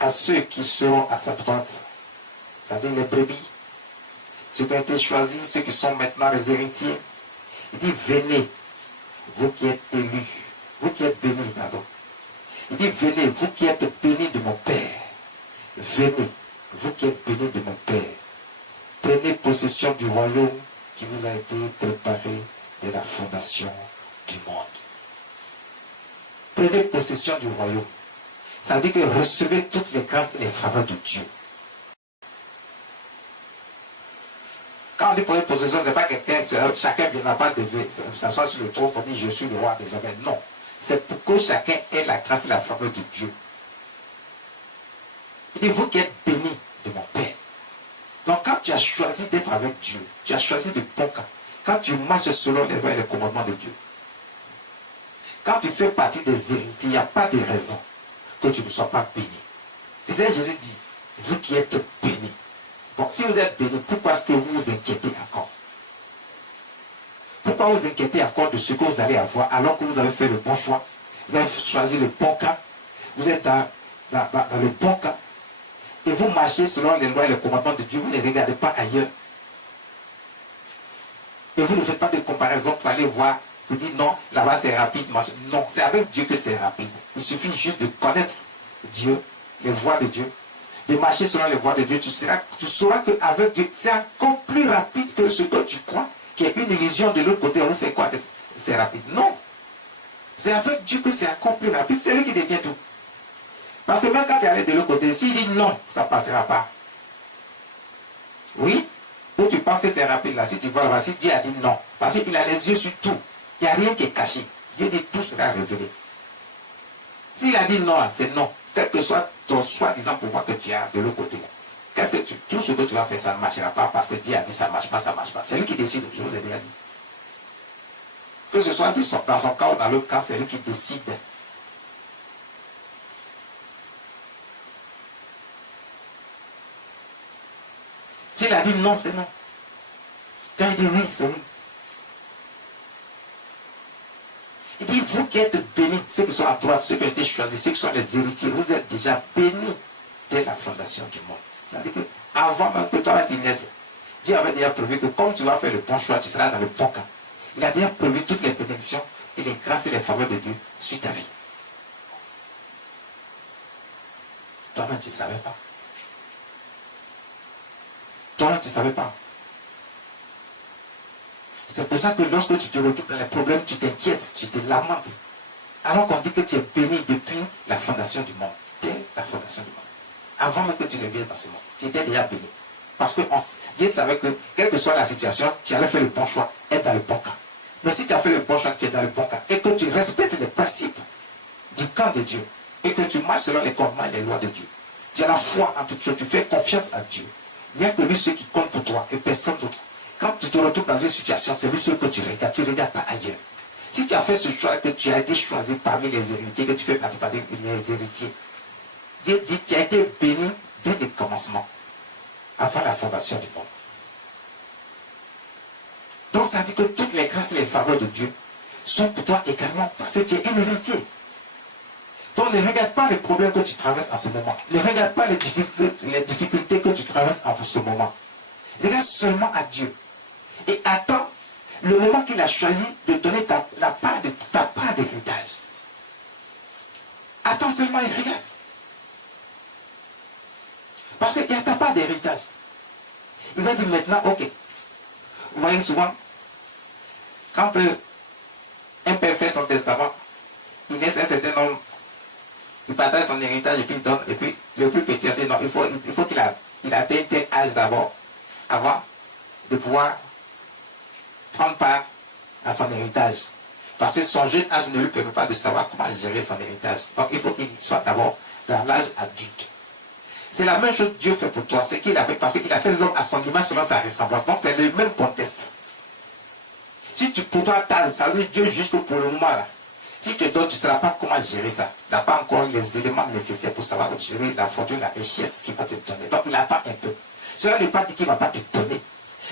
à ceux qui seront à sa droite, c'est-à-dire les brebis, ceux qui ont été choisis, ceux qui sont maintenant les héritiers, il dit, venez, vous qui êtes élus, vous qui êtes bénis, pardon. Il dit, venez, vous qui êtes bénis de mon Père. Venez, vous qui êtes bénis de mon Père. Prenez possession du royaume qui vous a été préparé dès la fondation du monde. Prenez possession du royaume. Ça veut dire que recevez toutes les grâces et les faveurs de Dieu. Quand on dit prenez possession, ce n'est pas quelqu'un, chacun ne viendra pas s'asseoir sur le trône pour dire je suis le roi désormais. Non. C'est pour que chacun ait la grâce et la faveur de Dieu. Il dit, vous qui êtes bénis de mon Père. Donc quand tu as choisi d'être avec Dieu, tu as choisi le bon camp. Quand tu marches selon les lois et les commandements de Dieu. Quand tu fais partie des héritiers, il n'y a pas de raison que tu ne sois pas béni. Le Seigneur Jésus dit, vous qui êtes bénis. Bon, si vous êtes bénis, pourquoi est-ce que vous vous inquiétez encore? Pourquoi vous inquiétez encore de ce que vous allez avoir alors que vous avez fait le bon choix? Vous avez choisi le bon camp. Vous êtes dans le bon camp. Et vous marchez selon les lois et les commandements de Dieu. Vous ne regardez pas ailleurs. Et vous ne faites pas de comparaison pour aller voir. Vous dites non, là-bas c'est rapide. Non, c'est avec Dieu que c'est rapide. Il suffit juste de connaître Dieu, les voies de Dieu, de marcher selon les voies de Dieu. Tu sauras qu'avec Dieu, c'est encore plus rapide que ce que tu crois, qu'il y a une illusion de l'autre côté. On fait quoi? C'est rapide. Non. C'est avec Dieu que c'est encore plus rapide. C'est lui qui détient tout. Parce que même quand tu arrives de l'autre côté, s'il dit non, ça ne passera pas. Oui? Ou tu penses que c'est rapide là, si tu vois là-bas, si Dieu a dit non, parce qu'il a les yeux sur tout, il n'y a rien qui est caché. Dieu dit tout sera révélé. S'il a dit non, c'est non. Quel que soit ton soi-disant pouvoir que tu as de l'autre côté, tout ce que tu vas faire, ça ne marchera pas parce que Dieu a dit ça ne marche pas, ça ne marche pas. C'est lui qui décide, je vous ai déjà dit. Que ce soit dans son cas ou dans l'autre cas, c'est lui qui décide. S'il a dit non, c'est non. Quand il dit oui, c'est oui. Il dit, vous qui êtes bénis, ceux qui sont à droite, ceux qui ont été choisis, ceux qui sont les héritiers, vous êtes déjà bénis dès la fondation du monde. C'est-à-dire qu'avant même que toi tu naisses, Dieu avait déjà prévu que comme tu vas faire le bon choix, tu seras dans le bon camp. Il a déjà prévu toutes les bénédictions et les grâces et les faveurs de Dieu sur ta vie. Toi-même, tu ne savais pas. Toi-même, tu ne savais pas. C'est pour ça que lorsque tu te retrouves dans les problèmes, tu t'inquiètes, tu te lamentes. Alors qu'on dit que tu es béni depuis la fondation du monde. Dès la fondation du monde. Avant même que tu ne viennes dans ce monde, tu étais déjà béni. Parce que Dieu savait que, quelle que soit la situation, tu allais faire le bon choix, être dans le bon camp. Mais si tu as fait le bon choix, tu es dans le bon camp, et que tu respectes les principes du camp de Dieu, et que tu marches selon les commandements et les lois de Dieu, tu as la foi en toute chose, tu fais confiance à Dieu. Il n'y a que lui ce qui compte pour toi, et personne d'autre. Quand tu te retrouves dans une situation, c'est lui seul que tu regardes pas ailleurs. Si tu as fait ce choix, que tu as été choisi parmi les héritiers, que tu fais partie des héritiers, Dieu dit que tu as été béni dès le commencement, avant la fondation du monde. Donc ça dit que toutes les grâces et les faveurs de Dieu sont pour toi également parce que tu es un héritier. Donc ne regarde pas les problèmes que tu traverses en ce moment. Ne regarde pas les difficultés que tu traverses en ce moment. Regarde seulement à Dieu. Et attends le moment qu'il a choisi de donner ta part d'héritage. Attends seulement et regarde. Parce qu'il y a ta part d'héritage. Il va dire maintenant, ok. Vous voyez souvent, quand un père fait son testament, il laisse un certain nombre, il partage son héritage et puis il donne, et puis le plus petit dit non, il faut qu'il atteigne tel âge d'abord, avant de pouvoir prendre part à son héritage. Parce que son jeune âge ne lui permet pas de savoir comment gérer son héritage. Donc il faut qu'il soit d'abord dans l'âge adulte. C'est la même chose que Dieu fait pour toi. C'est qu'il a fait, parce qu'il a fait l'homme à son image selon sa ressemblance. Donc c'est le même contexte. Si pour toi, salut Dieu juste pour le moment là. Si tu te donnes, tu ne sauras pas comment gérer ça. Tu n'as pas encore les éléments nécessaires pour savoir gérer la fortune, la richesse qu'il va te donner. Donc il attend un peu. Cela ne veut pas dire qu'il ne va pas te donner.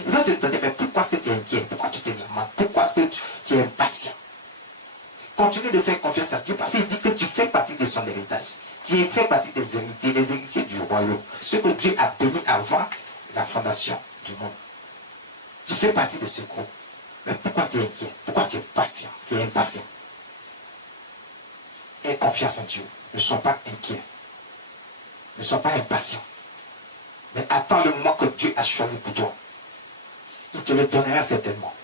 Il va te donner, mais pourquoi est-ce que tu es inquiet? Pourquoi tu te lamentes? Pourquoi est-ce que tu es impatient? Continue de faire confiance à Dieu parce qu'il dit que tu fais partie de son héritage. Tu fais partie des héritiers, les héritiers du royaume. Ce que Dieu a béni avant la fondation du monde. Tu fais partie de ce groupe. Mais pourquoi tu es inquiet? Pourquoi tu es patient? Tu es impatient. Aie confiance en Dieu. Ne sois pas inquiet. Ne sois pas impatient. Mais attends le moment que Dieu a choisi pour toi. Il te le donnera certainement.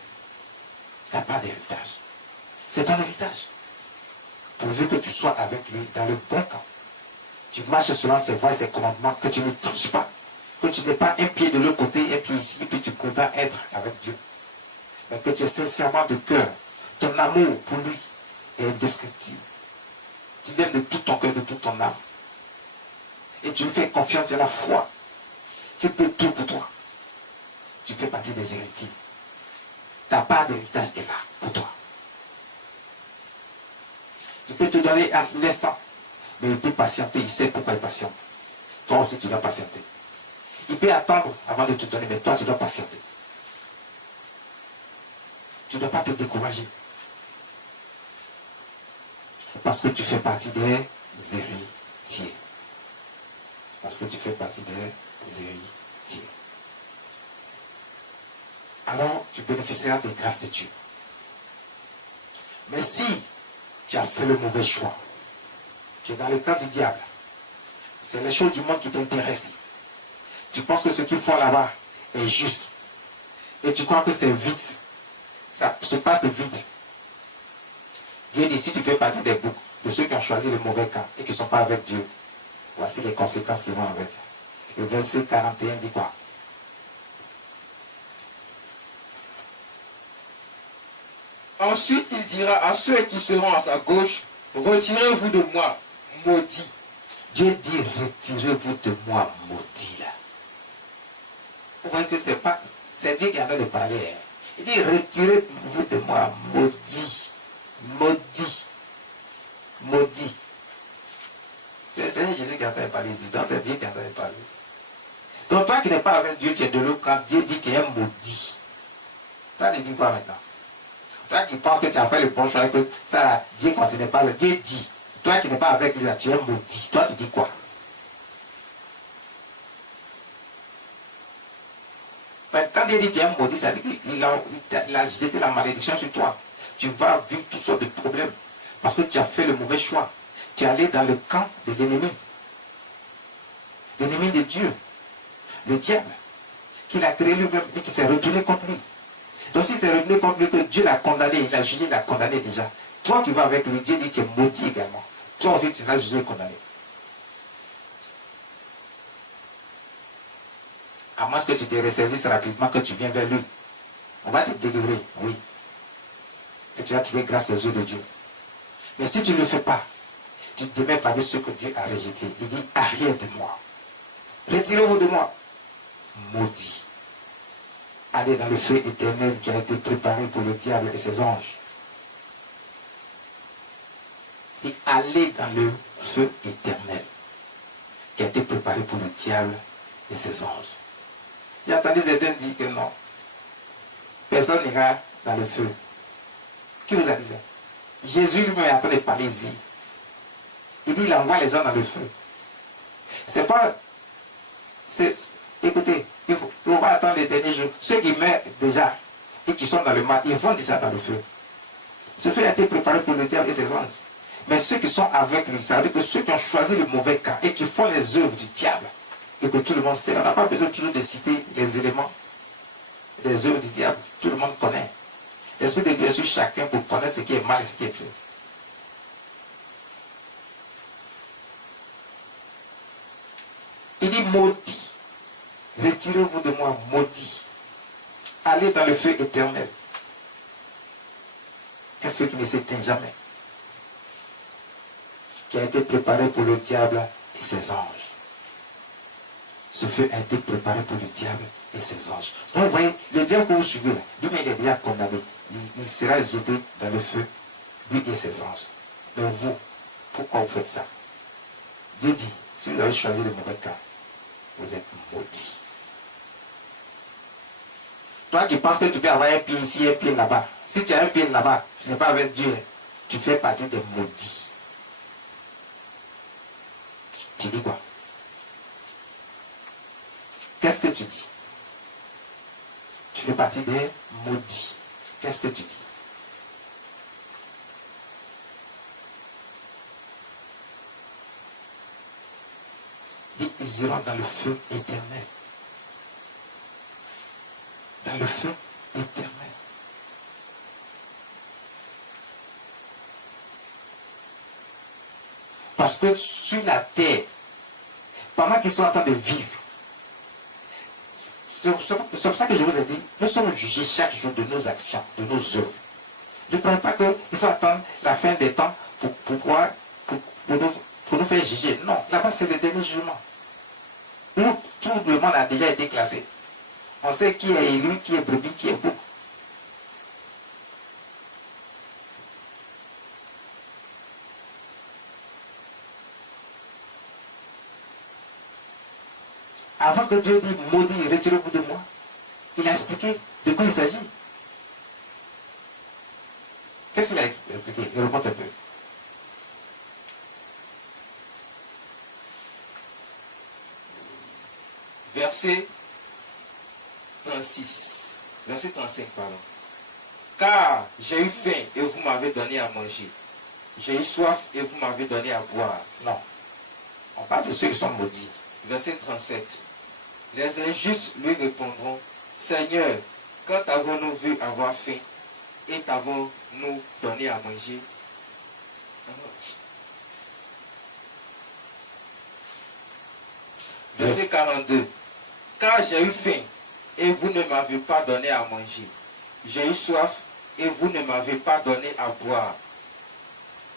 Tu n'as pas d'héritage. C'est ton héritage. Pourvu que tu sois avec lui dans le bon camp. Tu marches selon ses voies et ses commandements, que tu ne triches pas, que tu n'aies pas un pied de l'autre côté, un pied ici, et puis tu prétends être avec Dieu. Mais que tu es sincèrement de cœur. Ton amour pour lui est indescriptible. Tu l'aimes de tout ton cœur, de toute ton âme. Et tu lui fais confiance à la foi qu'il peut tout pour toi. Tu fais partie des héritiers. Ta part d'héritage est là pour toi. Il peut te donner à l'instant, mais il peut patienter. Il sait pourquoi il patiente. Toi aussi, tu dois patienter. Il peut attendre avant de te donner, mais toi, tu dois patienter. Tu ne dois pas te décourager. Parce que tu fais partie des héritiers. Parce que tu fais partie des héritiers. Alors, tu bénéficieras des grâces de Dieu. Mais si tu as fait le mauvais choix, tu es dans le camp du diable, c'est les choses du monde qui t'intéressent. Tu penses que ce qu'ils font là-bas est juste. Et tu crois que c'est vite. Ça se passe vite. Dieu dit, si tu fais partie des boucs, de ceux qui ont choisi le mauvais camp et qui ne sont pas avec Dieu, voici les conséquences qui vont avec. Le verset 41 dit quoi? Ensuite, il dira à ceux qui seront à sa gauche, retirez-vous de moi, maudits. Dieu dit, retirez-vous de moi, maudits. Vous voyez que c'est Dieu qui est en train de parler. Hein. Il dit, retirez-vous de moi, maudits. Maudits. Maudits. C'est le Seigneur Jésus qui est en train de parler ici. Donc c'est Dieu qui est en train de parler. Donc toi qui n'es pas avec Dieu, tu es de l'autre camp. Dieu dit, tu es un maudit. Toi, tu dis quoi maintenant? Toi qui penses que tu as fait le bon choix et que ça, là, Dieu ne considère pas. Dieu dit, toi qui n'es pas avec lui, là, tu es un maudit. Toi, tu dis quoi? Mais quand Dieu dit tu es un maudit, ça veut dire qu'il a jeté la malédiction sur toi. Tu vas vivre toutes sortes de problèmes. Parce que tu as fait le mauvais choix. Tu es allé dans le camp de l'ennemi. L'ennemi de Dieu. Le diable. Qu'il a créé lui-même et qui s'est retourné contre lui. Donc s'il s'est retourné contre lui, que Dieu l'a condamné, il a jugé, il l'a condamné déjà. Toi qui vas avec lui, Dieu dit tu es maudit également. Toi aussi tu seras jugé et condamné. À moins que tu te ressaisisses rapidement, que tu viens vers lui. On va te délivrer, oui. Et tu vas trouver grâce aux yeux de Dieu. Mais si tu ne le fais pas, tu te mets parmi ceux que Dieu a rejetés. Il dit, arrière de moi. Retirez-vous de moi. Maudit. Allez dans le feu éternel qui a été préparé pour le diable et ses anges. Et allez dans le feu éternel qui a été préparé pour le diable et ses anges. J'ai entendu certains dire que non. Personne n'ira dans le feu. Qui vous a dit ça? Jésus lui-même est en train de parler ici. Il dit il envoie les gens dans le feu. C'est pas... Écoutez, on va attendre les derniers jours. Ceux qui meurent déjà et qui sont dans le mal, ils vont déjà dans le feu. Ce feu a été préparé pour le diable et ses anges. Mais ceux qui sont avec lui, ça veut dire que ceux qui ont choisi le mauvais camp et qui font les œuvres du diable, et que tout le monde sait, on n'a pas besoin toujours de citer les éléments, les œuvres du diable, tout le monde connaît. L'Esprit de Dieu est sur chacun pour connaître ce qui est mal et ce qui est bien. Il dit maudit, retirez-vous de moi, maudit. Allez dans le feu éternel. Un feu qui ne s'éteint jamais. Qui a été préparé pour le diable et ses anges. Ce feu a été préparé pour le diable et ses anges. Donc vous voyez, le diable que vous suivez là, lui-même il est déjà condamné. Il sera jeté dans le feu, lui et ses anges. Mais vous, pourquoi vous faites ça? Dieu dit, si vous avez choisi le mauvais camp, vous êtes maudits. Toi qui penses que tu peux avoir un pied ici, un pied là-bas. Si tu as un pied là-bas, ce n'est pas avec Dieu. Tu fais partie des maudits. Tu dis quoi? Qu'est-ce que tu dis? Tu fais partie des maudits. Qu'est-ce que tu dis? Ils iront dans le feu éternel. Dans le feu éternel. Parce que sur la terre, pendant qu'ils sont en train de vivre, c'est pour ça que je vous ai dit, nous sommes jugés chaque jour de nos actions, de nos œuvres. Ne croyez pas qu'il faut attendre la fin des temps pour nous faire juger. Non, là-bas c'est le dernier jugement. Où tout le monde a déjà été classé. On sait qui est élu, qui est brebis, qui est bouc. Avant que Dieu dise maudit, retirez-vous de moi, il a expliqué de quoi il s'agit. Qu'est-ce qu'il a expliqué? Il remonte un peu. Verset 36. Verset 35, pardon. Car j'ai eu faim et vous m'avez donné à manger. J'ai eu soif et vous m'avez donné à boire. Non. On parle de ceux qui sont maudits. Verset 37. Les injustes lui répondront, Seigneur, quand avons-nous vu avoir faim et t'avons-nous donné à manger? Verset 42. Car j'ai eu faim et vous ne m'avez pas donné à manger. J'ai eu soif et vous ne m'avez pas donné à boire.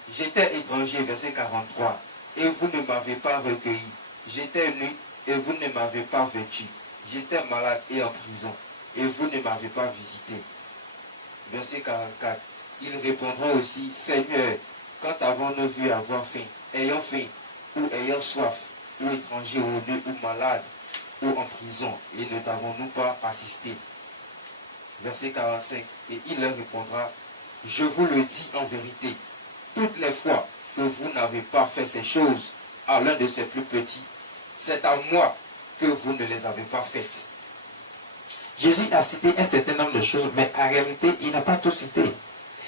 J'étais étranger, verset 43, et vous ne m'avez pas recueilli. J'étais nu et vous ne m'avez pas vêtu. J'étais malade et en prison, et vous ne m'avez pas visité. Verset 44. Ils répondront aussi, Seigneur, quand avons-nous vu avoir faim, ayant faim, ou ayant soif, ou étranger, ou nu, ou malade, ou en prison, et ne t'avons-nous pas assisté? Verset 45. Et il leur répondra, je vous le dis en vérité, toutes les fois que vous n'avez pas fait ces choses à l'un de ces plus petits, c'est à moi que vous ne les avez pas faites. Jésus a cité un certain nombre de choses, mais en réalité, il n'a pas tout cité.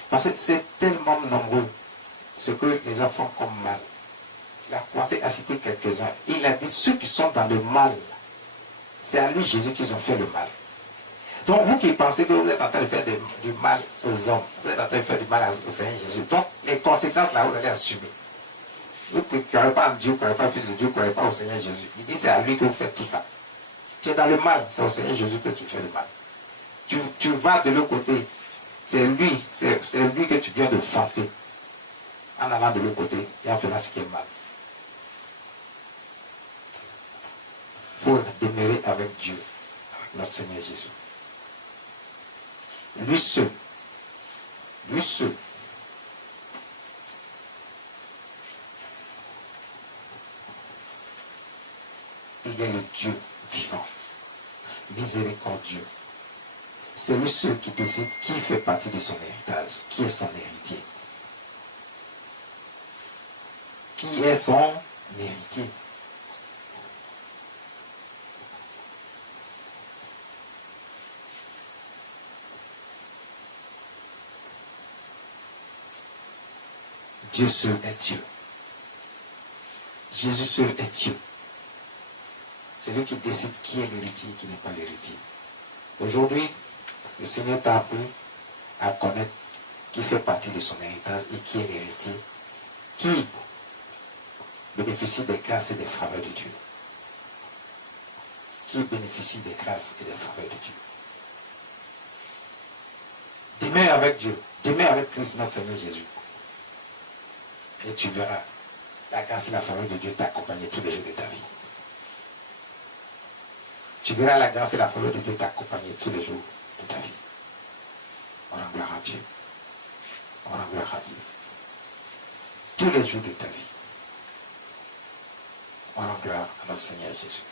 Parce que c'est tellement nombreux ce que les gens font comme mal. Il a commencé à citer quelques-uns. Il a dit ceux qui sont dans le mal, c'est à lui Jésus qu'ils ont fait le mal. Donc vous qui pensez que vous êtes en train de faire du mal aux hommes, vous êtes en train de faire du mal au Seigneur Jésus. Donc les conséquences là, vous allez assumer. Vous ne croyez pas en Dieu, vous ne croyez pas au Fils de Dieu, vous ne croyez pas au Seigneur Jésus. Il dit c'est à lui que vous faites tout ça. Tu es dans le mal, c'est au Seigneur Jésus que tu fais le mal. Tu vas de l'autre côté, c'est lui que tu viens de foncer en allant de l'autre côté et en faisant ce qui est mal. Il faut demeurer avec Dieu, avec notre Seigneur Jésus. Lui seul, il est le Dieu vivant, miséricordieux. C'est lui seul qui décide qui fait partie de son héritage, qui est son héritier. Qui est son héritier? Dieu seul est Dieu. Jésus seul est Dieu. C'est lui qui décide qui est l'héritier et qui n'est pas l'héritier. Aujourd'hui, le Seigneur t'a appris à connaître qui fait partie de son héritage et qui est l'héritier, qui bénéficie des grâces et des faveurs de Dieu. Qui bénéficie des grâces et des faveurs de Dieu. Demeure avec Dieu, demeure avec Christ, notre Seigneur Jésus. Et tu verras la grâce et la faveur de Dieu t'accompagner tous les jours de ta vie. Tu verras la grâce et la faveur de Dieu t'accompagner tous les jours de ta vie. On rend gloire à Dieu. On rend gloire à Dieu. Tous les jours de ta vie. On rend gloire à notre Seigneur Jésus.